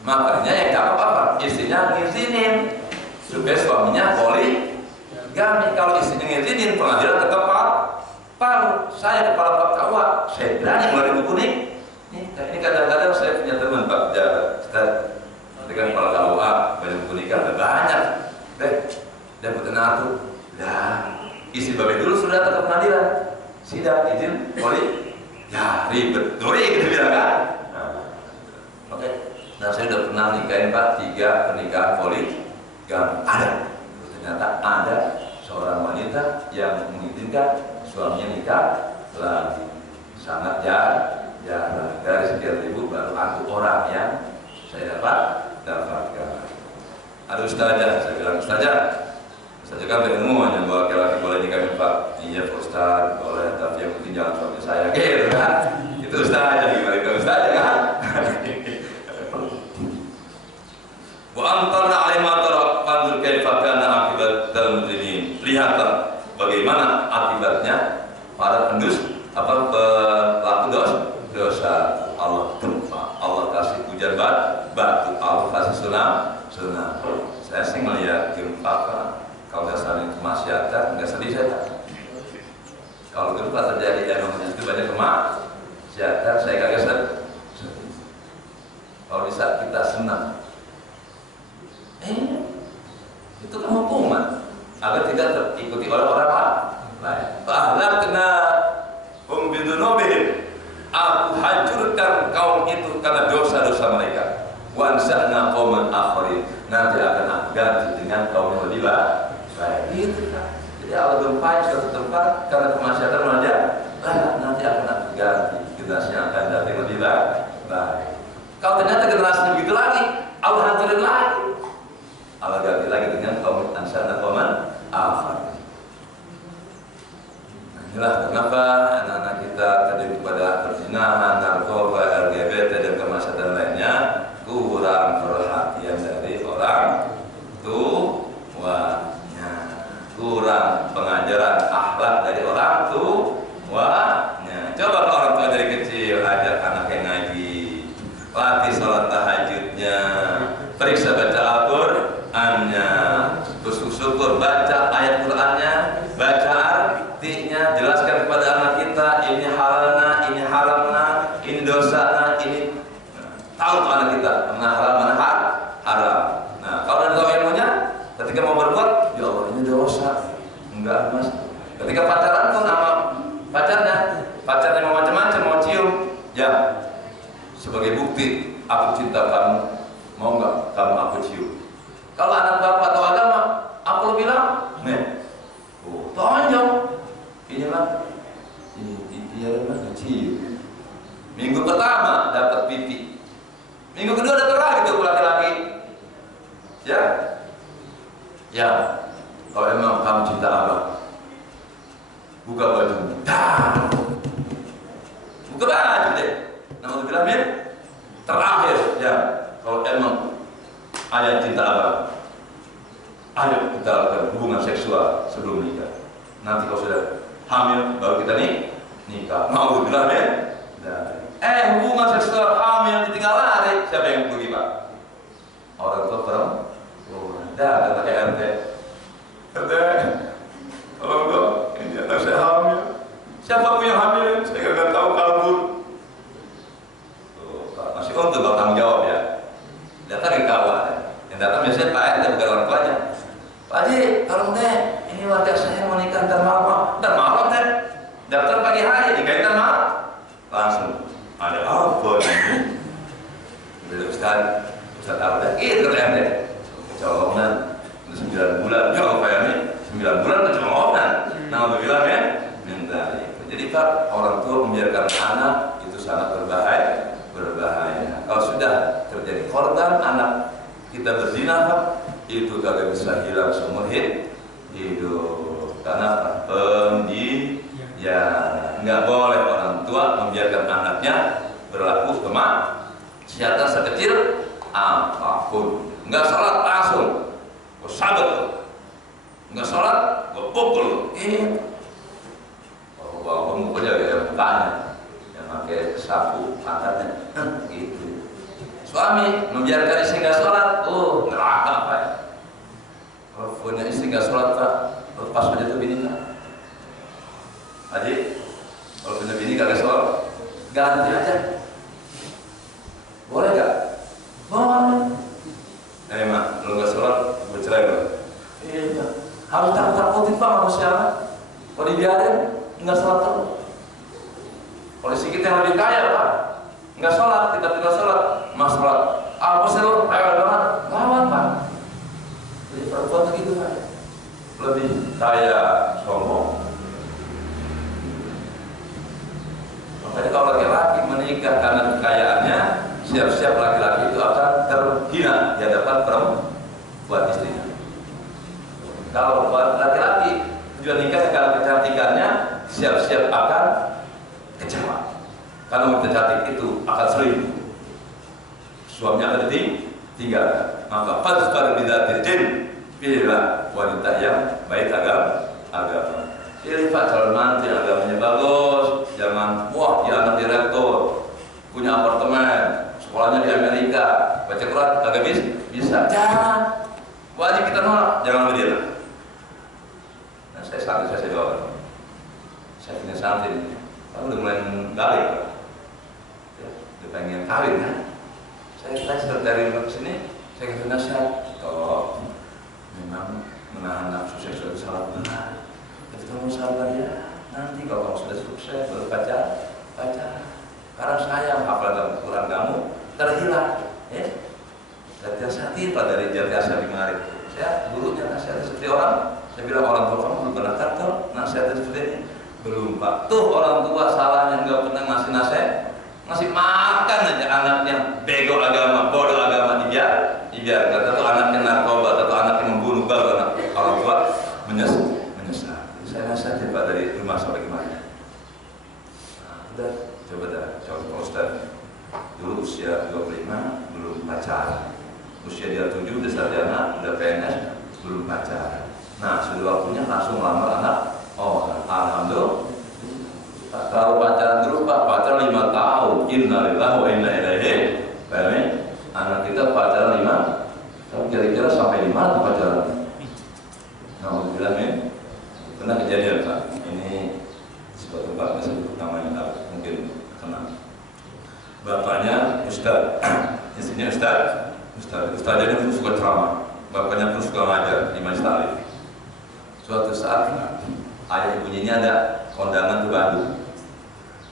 Makanya yang cakep apa? Istrinya ngizinin supaya suaminya poligami. Kalau istrinya ngizinin, pengadilan tetap paru. Saya kepala Pak KUA, saya berani ngeluarin buku nih. Ini kadang-kadang saya punya teman Pak Ustaz, dengan kepala KUA banyak buku nikah, ada banyak. Dapat anak. Nah, istri babe dulu sudah datang ke pengadilan, sidang izin ya ribet, doi gitu bilang kan. Oke. Nah saya udah pernah nikahin Pak 3 pernikahan poligami. Ada. Ternyata ada seorang wanita yang mengizinkan suaminya nikah lagi. Sangat jarang. Dari sekian ribu baru aku orang yang saya dapatkan. Ada ustazah, saya bilang ustazah kan berilmu hanya bahwa laki-laki boleh nikahin Pak. Iya Pak Ustaz, boleh, tapi yang penting jangan suami saya. Gitu kan? Itu ustazah, gimana ustazah kan? Wa antarna alimatara fanzur kaifa kana akibatul mujrimin. Lihatlah bagaimana akibatnya para pelaku dosa. Allah gempa, Allah kasih hujan batu, Allah kasih tsunami. Saya sih melihat gempa kalau nggak saling kemaksiatan, nggak sedih saya. Kalau gempa terjadi emangnya itu banyak kemaksiatan, saya kagak sedih. Kalau bisa kita senang, itu kan hukuman agar tidak terikuti oleh orang lain. Fa'ahlakna bidunubihim, aku hancurkan kaum itu karena dosa-dosa mereka. Wa ansa'na qauman akharin, nanti akan aku ganti dengan kaum yang lebih baik. Gitu kan. Jadi Allah gempa suatu tempat karena kemaksiatan saja, nanti akan aku ganti generasi yang akan datang yang lebih baik. Kalau ternyata generasi begitu lagi, Allah hancurin lagi. Allah ganti lagi dengan kaum ansa'na qauman akharin. Inilah kenapa anak-anak kita terjadi pada perzinahan, narkoba, LGBT dan kemaksiatan lainnya kurang perhatian dari orang ini halalna, ini haramna, ini dosana, ini tahu tuh anak kita mana halal mana haram. Nah kalau udah tahu ilmunya, ketika mau berbuat, ya Allah ini dosa, enggak mas. Ketika pacaran pun sama pacarnya mau macam-macam, mau cium, ya sebagai bukti aku cinta kamu, mau nggak kamu aku cium. Kalau anak bapak atau agama, aku bilang, nih, tonjong, inilah, iya lah, cium. Minggu pertama dapat pipi, minggu kedua dapat lagi tuh laki-laki, ya. Kalau emang kamu cinta abang, buka baju, buka baju deh. Nama bilang terakhir, ya. Kalau emang ayah cinta abang, ayo kita lakukan hubungan seksual sebelum nikah. Nanti kalau sudah hamil baru kita nikah. Mau bilang hubungan seksual hamil ditinggal lari, siapa yang pergi pak? Orang tua perempuan. Kata RT, kalau enggak, ini anak saya hamil. Siapa yang hamil? Saya nggak tahu kabur. Masih untung kalau tanggung jawab ya. Datang ke kawan, yang datang biasanya Pak RT bukan orang tuanya. Pak Haji, tolong deh, ini warga saya mau nikah ntar malam deh. Daftar pagi hari, nikahin ntar malam. Langsung ada apa ini? Udah Ustaz Arda, gitu kan RT. Kecolongan, udah 9 bulan, ya apa ya nih? 9 bulan kecolongan. Nah, bilang ya, minta itu. Jadi Pak, orang tua membiarkan anak itu sangat berbahaya. Kalau sudah terjadi korban anak kita berzina Pak, itu kagak bisa hilang seumur hidup. Karena ya nggak boleh orang tua membiarkan anaknya berlaku kemaksiatan sekecil apapun. Nggak sholat langsung, gue sabet tuh. Nggak sholat, gue pukul. Walaupun mukanya ya mukanya yang pakai sapu angkatnya, gitu. Suami membiarkan istri nggak sholat, neraka Pak. Kalau punya istri nggak sholat Pak, lepas aja tuh bininya. Haji, kalau punya bini kagak sholat, ganti aja. Boleh nggak? Boleh. Mak, lu nggak sholat, bercerai loh. Iya, harus takut-takutin Pak manusia. Kalau dibiarin, nggak sholat terus. Kalau istri kita yang lebih kaya Pak, nggak sholat, kita tidak sholat, mas sholat. Apa sih lu? Ayo banget, lawan Pak. Jadi perempuan begitu Pak, lebih kaya sombong. Makanya kalau laki-laki menikah karena kekayaannya, siap-siap laki-laki itu akan terhina di hadapan perempuan istrinya. Kalau buat laki-laki tujuan nikah karena kecantikannya, siap-siap akan kecewa. Karena wanita cantik itu akan selingkuh, suaminya akan ditinggalkan. Maka fazfar bidatil din, pilihlah wanita yang baik agama. Pilih Pak calon mantu yang agamanya bagus, jangan wah dia anak direktur, punya apartemen, sekolahnya di Amerika, baca Quran kagak bisa. Jangan, wajib kita nolak, jangan begitu. Nah, saya jawab, saya punya santri, aku udah mulai gali, udah pengen kawin kan? Saya dari ke sini, saya kasih nasihat, toh memang menahan nafsu seksual itu salah benar. Tapi kamu sabar ya, nanti kalau kamu sudah sukses baru pacar. Karena saya hafal Quran kamu terhilang, ya. Hati-hati Pak dari jati asal di mari. Saya gurunya nasihat seperti orang. Saya bilang orang tua kamu belum pernah tahu nasihat seperti ini. Belum Pak. Tuh orang tua salahnya nggak pernah ngasih nasihat, ngasih makan aja anaknya bego agama, bodoh agama dibiarkan. Atau anaknya narkoba, atau anaknya membunuh baru anak orang tua menyesal. Saya nasihat Pak dari rumah sampai kemana. Nah, udah coba dah contoh Ustaz. Dulu usia 25 belum pacaran. Usia dia 7 udah sarjana, udah PNS, belum pacaran. Nah, sudah waktunya langsung lamar anak. Alhamdulillah. Kalau pacaran dulu Pak, pacaran 5 tahun. Innalillahi wa inna ilaihi raji'un. Anak kita pacaran 5 tahun, kira-kira sampai 5 tahun pacaran. Nah, bilang pernah kejadian Pak. Ini sebuah tempat saya sebut namanya Ini Ustaznya pun suka ceramah, bapaknya pun suka ngajar di Majelis Taklim. Suatu saat ayah ibunya ini ada kondangan ke Bandung.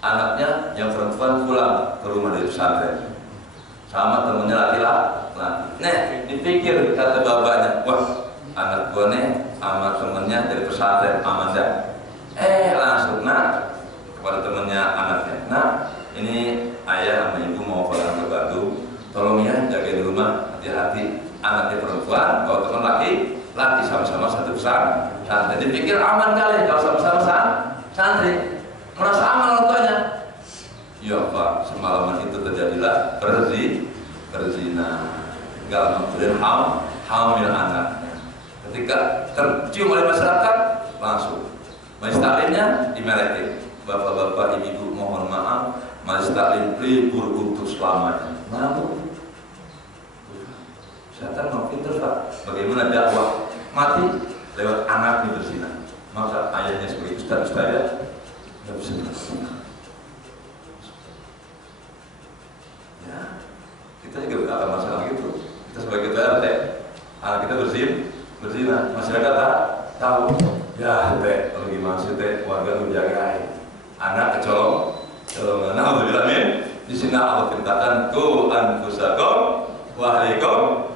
Anaknya yang perempuan pulang ke rumah dari pesantren sama temennya laki-laki. Nih, dipikir kata bapaknya, wah anak gua nih sama temennya dari pesantren aman dah. Langsung kepada temennya anaknya, ini ayah sama ibu mau pulang ke Bandung, tolong ya jaga di rumah, hati-hati anaknya perempuan, kalau teman laki sama-sama satu pesantren. Jadi pikir aman kali kalau sama-sama santri, merasa aman orang tuanya. Ya Pak, semalaman itu terjadilah berzina. Enggak lama kemudian hamil anaknya. Ketika tercium oleh masyarakat, langsung Majelis Taklimnya dimelekin. Bapak-bapak, ibu-ibu mohon maaf, Majelis Taklim libur untuk selamanya. Setan mau pinter Pak. Bagaimana dakwah mati lewat anak yang berzina? Maka ayahnya sebagai ustaz-ustazah nggak bisa berzina. Ya, kita juga akan masalah gitu. Kita sebagai ketua RT, anak kita berzina, masyarakat tahu. Ya teh, kalau gimana sih teh, warga menjagai anak kecolongan. Alhamdulillah min. Di sini Allah perintahkan ku anfusakum wa ahlikum.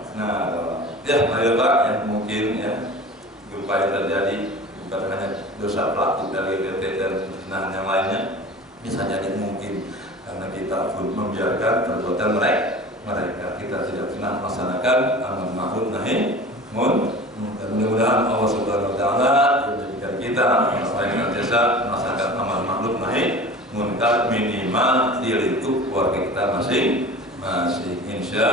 Ya marilah Pak, yang mungkin ya gempa yang terjadi bukan hanya dosa pelaku dari RT dan perzinahan yang lainnya, bisa jadi mungkin karena kita pun membiarkan perbuatan mereka. Kita tidak pernah melaksanakan amar ma'ruf nahi munkar. Dan mudah-mudahan Allah Subhanahu wa taala menjadikan kita dengan jasa melaksanakan amar ma'ruf nahi munkar minimal di lingkup keluarga kita masing-masing, insya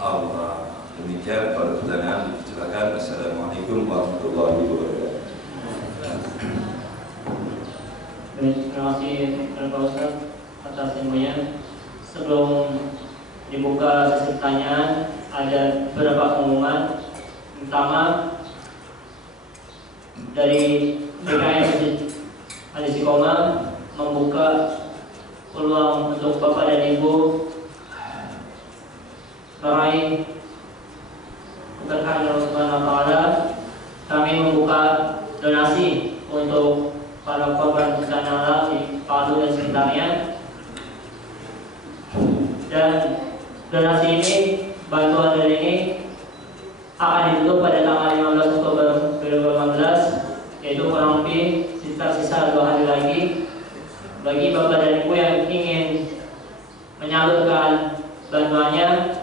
Allah. Demikian pada pertanyaan, silakan. Assalamualaikum warahmatullahi wabarakatuh. Terima kasih Pak Ustaz atas ilmunya. Sebelum dibuka sesi pertanyaan, ada beberapa pengumuman. Pertama, dari BKM Al Istiqomah membuka peluang untuk Bapak dan Ibu meraih keberkahan Allah Subhanahu wa taala. Kami membuka donasi untuk para korban bencana alam di Palu dan sekitarnya. Dan donasi ini, bantuan dari ini akan ditutup pada tanggal 15 Oktober 2018, yaitu kurang lebih sisa 2 hari lagi. Bagi Bapak dan Ibu yang ingin menyalurkan bantuannya,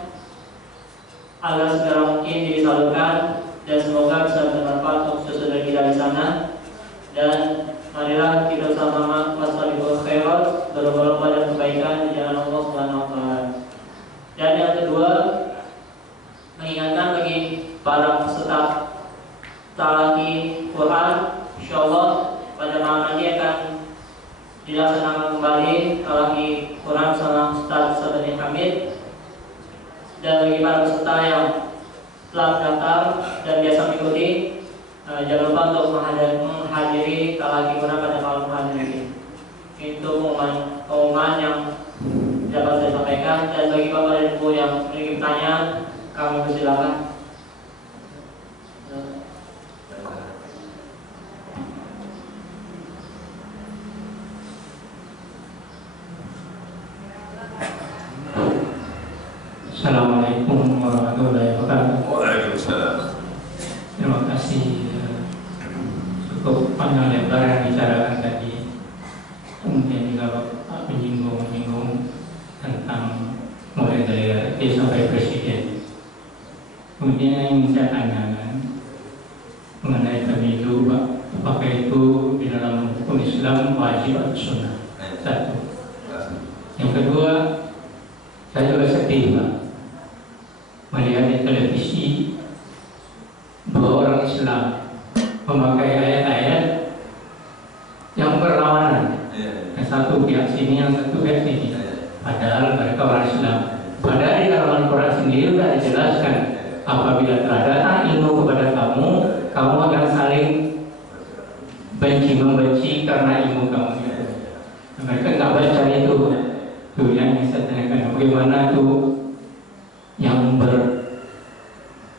agar segera mungkin disalurkan, dan semoga bisa bermanfaat untuk saudara kita di sana. Dan marilah kita sama-sama wassalamualaikum khairat, berlomba-lomba dan kebaikan di jalan Allah Subhanahu wa taala. Dan yang kedua, mengingatkan bagi para peserta talaqi Quran, insyaallah pada malam nanti akan dilaksanakan kembali talaqi Quran bersama Ustaz Sabani Hamid. Dan bagi para peserta yang telah mendaftar dan biasa mengikuti, jangan lupa untuk menghadiri talaqi Quran pada malam hari ini. Itu pengumuman yang dapat saya sampaikan. Dan bagi Bapak dan Ibu yang memiliki pertanyaan, kami persilakan. Assalamualaikum warahmatullahi wabarakatuh. Waalaikumsalam. Terima kasih. Cukup panjang lebar yang dibicarakan tadi. Kemudian juga Bapak menyinggung tentang mulai dari RT sampai presiden. Kemudian yang saya tanyakan mengenai pemilu, Pak, apakah itu di dalam hukum Islam wajib atau sunnah? Satu. Yang kedua, saya juga sedih, Pak, melihat di televisi dua orang Islam memakai ayat-ayat yang berlawanan. Yang satu pihak sini, yang satu pihak sini. Padahal mereka orang Islam. Padahal di dalam Al-Quran sendiri sudah dijelaskan, apabila telah datang ilmu kepada kamu, kamu akan saling benci-membenci karena ilmu kamu. Mereka nggak baca itu. Itu yang saya tanyakan, bagaimana itu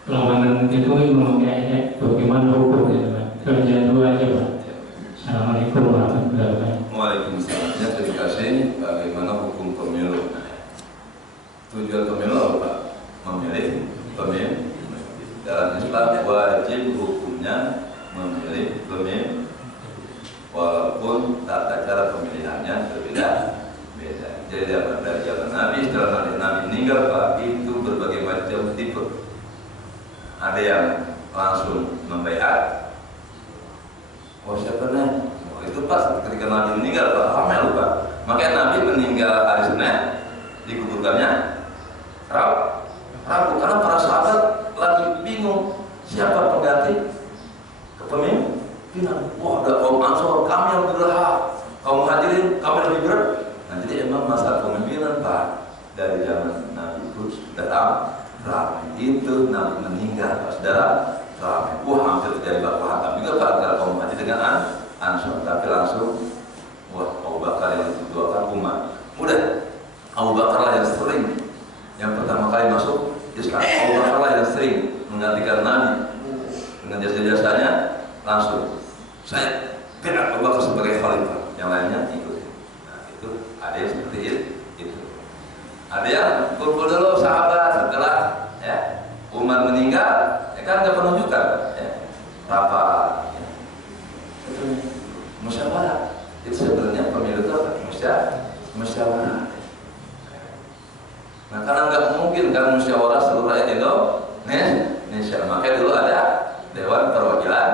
berlawanan itu kayaknya bagaimana hukumnya Pak? Kerja dua aja Pak. Assalamualaikum warahmatullahi wabarakatuh. Waalaikumsalam. Terima kasih. Bagaimana hukum pemilu? Tujuan pemilu apa Pak? Memilih pemimpin. Dalam Islam wajib hukumnya memilih pemimpin, walaupun tata cara pemilihannya berbeda. Jadi dari zaman Nabi, setelah Nabi meninggal Pak, itu berbagai macam tipe. Ada yang langsung membaiat. Oh siapa nih? Oh, itu pas ketika Nabi meninggal Pak, ramai lupa. Makanya Nabi meninggal hari Senin, dikuburkannya Rabu, karena para sahabat lagi bingung siapa pengganti kepemimpinan. Wah, ada kaum Ansor, kami yang berhak, kaum Muhajirin, kami lebih berat. Nah, jadi emang masalah kepemimpinan Pak dari zaman Nabi itu sudah ramai. Itu Nabi meninggal Pak, saudara, ramai. Wah, hampir terjadi baku hantam juga Pak antara kaum Muhajirin dengan Ansor, tapi langsung wah, Abu Bakar yang didoakan umat. Udah, Abu Bakar lah yang sering yang pertama kali masuk Islam. Abu Bakar lah yang sering menggantikan Nabi dengan jasa-jasanya. Langsung saya pilih Abu Bakar sebagai khalifah, yang lainnya ikut. Nah, itu ada yang seperti itu. Ada yang kumpul dulu sahabat setelah ya Umar meninggal, ya kan ada penunjukan ya, rapat ya. Itu musyawarah. Itu sebenarnya pemilu itu apa? Musyawarah. Nah, karena nggak mungkin kan musyawarah seluruh rakyat Indonesia. Makanya dulu ada Dewan Perwakilan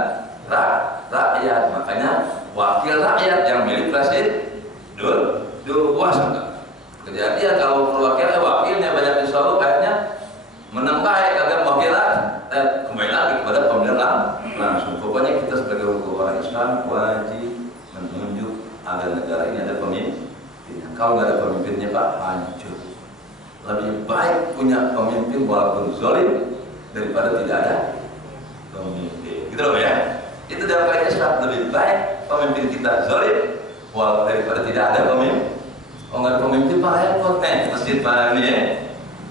Rakyat. Makanya wakil rakyat yang milih presiden dulu puas enggak? Kejadian kalau perwakilan wakilnya banyak disuruh, akhirnya menang baik, agak wakilan kembali lagi kepada pemilihan langsung. Pokoknya kita sebagai orang Islam wajib menunjuk agar negara ini ada pemimpin. Kalau nggak ada pemimpinnya Pak, hancur. Lebih baik punya pemimpin walaupun zalim daripada tidak ada pemimpin. Gitu loh ya. Itu dalam kaidah Islam, lebih baik pemimpin kita zalim walaupun daripada tidak ada pemimpin. Oh nggak ada pemimpin Pak, repot nih masjid Pak ini ya,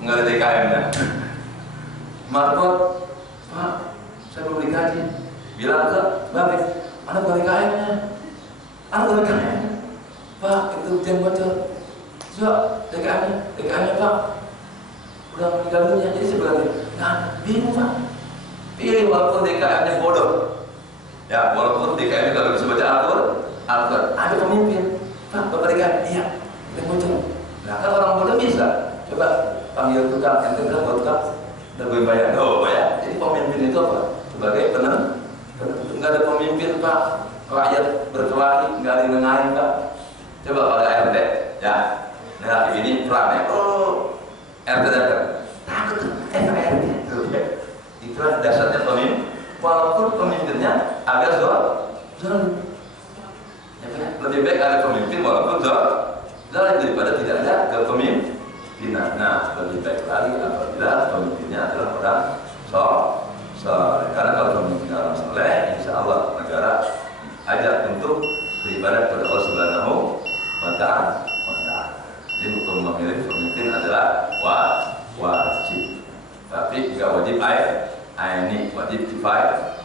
nggak ada DKM nya. Markot Pak, saya belum dikaji. Bilang ke Bapak, anak bukan DKM nya, anak bukan DKM nya. Pak itu ujian bocor. Coba DKM-nya Pak udah meninggal dunia, jadi sebenarnya nah bingung Pak. Pilih walaupun DKM-nya bodoh ya, walaupun DKM-nya kalau bisa baca Al-Quran ada pemimpin Pak, Bapak DKM, iya kita bocor. Nah kan orang bodoh bisa coba panggil tukang, yang tukang buat tukang udah gue bayar, bayar. Jadi pemimpin itu apa? Sebagai penentu. Nggak ada pemimpin Pak, rakyat berkelahi, nggak ada yang nengahin Pak. Coba pada RT ya, nah ini pelan ya, RT datang takut RT itulah dasarnya pemimpin, walaupun pemimpinnya agak zalim ya, lebih baik ada pemimpin walaupun zalim daripada tidak ada kepemimpinan. Nah lebih baik lagi apabila pemimpinnya adalah orang soleh, karena kalau pemimpinnya orang soleh, insya Allah negara ajak untuk beribadah kepada Allah Subhanahu wa Ta'ala. Jadi hukum memilih pemimpin adalah wajib, tapi nggak wajib ini wajib kifayah.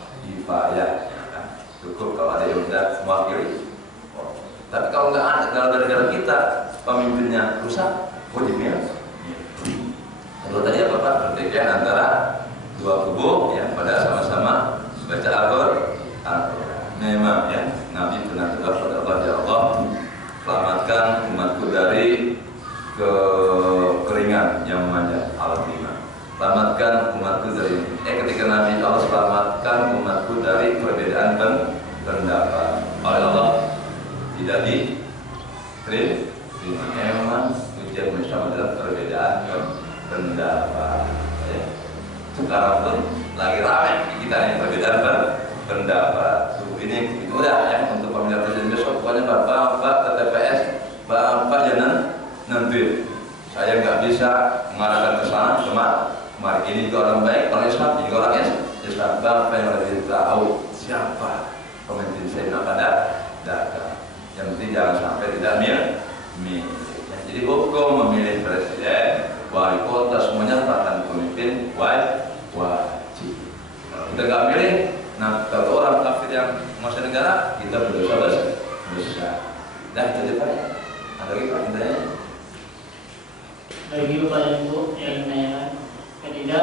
Cukup kalau ada yang sudah mewakili. Tapi kalau nggak ada, kalau negara kita pemimpinnya rusak, wajibnya. Kalau tadi apa Pak? Pertikaian antara dua kubu ya, pada sama-sama baca Al-Quran. Memang ya, Nabi pernah berdoa kepada Allah, ya Allah, selamatkan umatku dari kekeringan yang memanjang. Al-Qimah. Selamatkan umatku dari ketika Nabi Allah selamatkan umatku dari perbedaan pendapat. Oleh Allah tidak diterima. Memang ujian bersama dalam perbedaan pendapat. Ya. Sekarang pun lagi ramai kita yang perbedaan pendapat. Ini udah ya untuk pemilihan presiden besok. Pokoknya Bapak ke TPS, Bapak jangan nentuin. Saya nggak bisa mengarahkan ke sana, cuma kemarin ini juga orang baik, orang Islam, juga orang Islam. Bapak yang lebih tahu siapa pemimpin saya yang akan datang. Yang penting jangan sampai tidak milih. Jadi hukum memilih presiden, wali kota semuanya merupakan pemimpin Bagi Bapak Ibu yang menanyakan, ketiga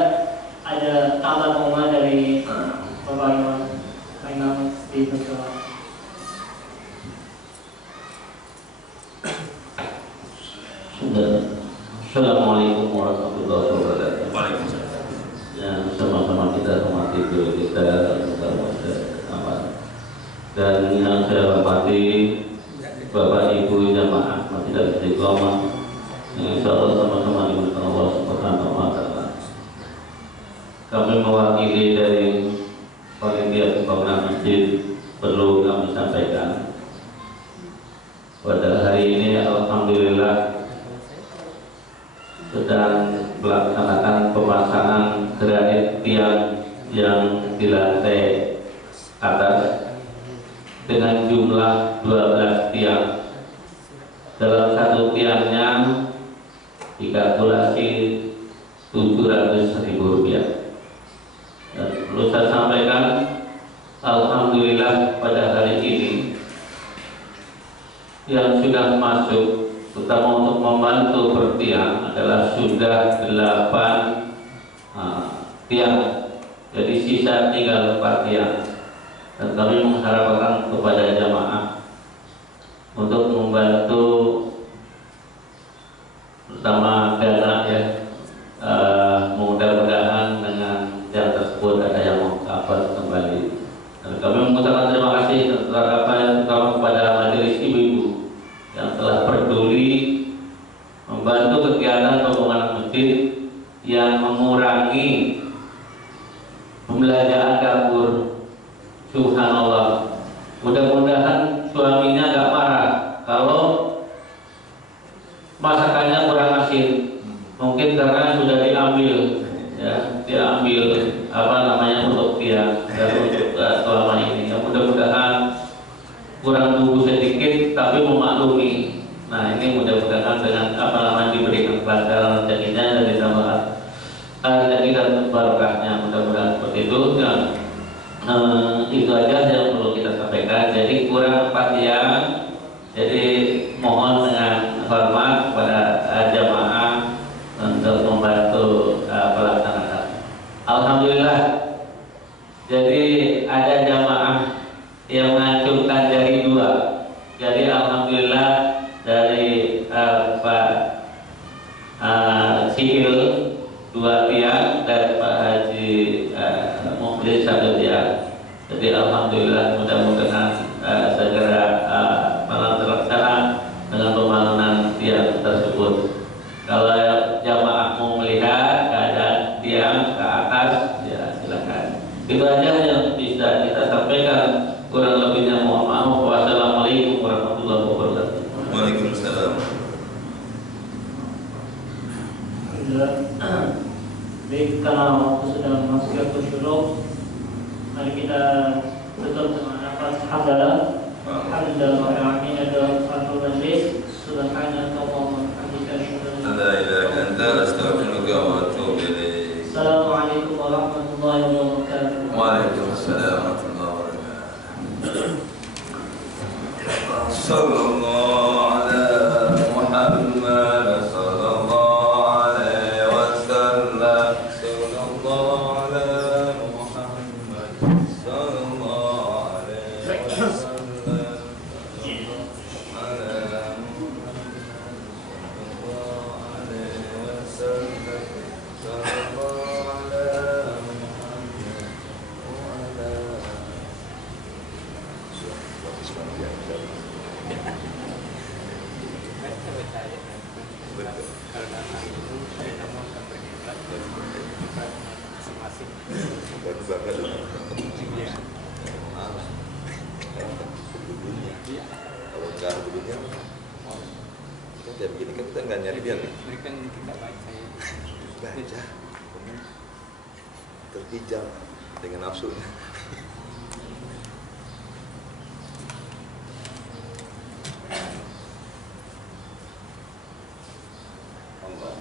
ada tambahan pengumuman dari Bapak Imam di Perjuangan. Assalamualaikum warahmatullahi wabarakatuh. Waalaikumsalam. Ya, sama-sama kita hormati dulu kita dan yang saya hormati Bapak Ibu jamaah Masjid Istiqomah yang insyaallah sama-sama dimuliakan Allah Subhanahu wa taala. Kami mewakili dari panitia pembangunan masjid perlu kami sampaikan pada hari ini alhamdulillah sedang melaksanakan pemasangan granit tiang yang di lantai atas dengan jumlah 12 tiang. Dalam satu tiangnya dikalkulasi Rp700.000. Dan perlu saya sampaikan, alhamdulillah pada hari ini yang sudah masuk terutama untuk membantu bertiang adalah sudah 8 tiang. Jadi sisa tinggal 4 tiang. Dan kami mengharapkan kepada jamaah untuk membantu terutama dana ya, mudah-mudahan dengan yang tersebut ada yang mengcover kembali. Dan kami mengucapkan terima kasih terutama kepada majelis ibu-ibu yang telah peduli membantu kegiatan pembangunan masjid yang mengurangi pembelanjaan dapur. Subhanallah. Mudah-mudahan suaminya gak marah kalau masakannya kurang asin. Mungkin karena sudah diambil untuk dia dan untuk selama ini. Ya, mudah-mudahan kurang bumbu sedikit tapi memaklumi. Nah, ini mudah-mudahan dengan diberikan pelajaran rezekinya dan ditambah rezeki dan barokahnya, mudah-mudahan seperti itu. Dan itu aja yang perlu kita sampaikan. Jadi kurang 4 tiang. Jadi mohon dengan hormat kepada jamaah untuk membantu pelaksanaan. Alhamdulillah. Jadi ada jamaah yang mengacungkan jari 2. Jadi alhamdulillah dari Pak Sikil 2 tiang dan Pak Haji Mukhlis 1 tiang. Jadi alhamdulillah mudah-mudahan segera terlaksana dengan pembangunan tiang tersebut. Kalau jamaah mau melihat keadaan tiang ke atas, ya silakan. Itu aja yang bisa kita sampaikan. Kurang lebihnya mohon maaf. Wassalamualaikum warahmatullahi wabarakatuh. Waalaikumsalam. Baik, karena waktu sudah masuk ke syuruk, mari kita tutup dengan nafas hamdalah. Alhamdulillah adalah satu majlis. Subhanallahumma wa bihamdika asyhadu an La ilaha illa anta astaghfiruka wa atubu ilaik. Assalamualaikum warahmatullahi wabarakatuh. Waalaikumsalam warahmatullahi wabarakatuh. Sallallahu ala Muhammad sallallahu alaihi wasallam. Sallallahu ala Muhammad sallallahu alaihi wasallam. Kalau nggak begini, kan kayak begini kan kita nggak nyari dia nih. Berikan kita baca ya. Baca, terpijam dengan nafsunya. Allah.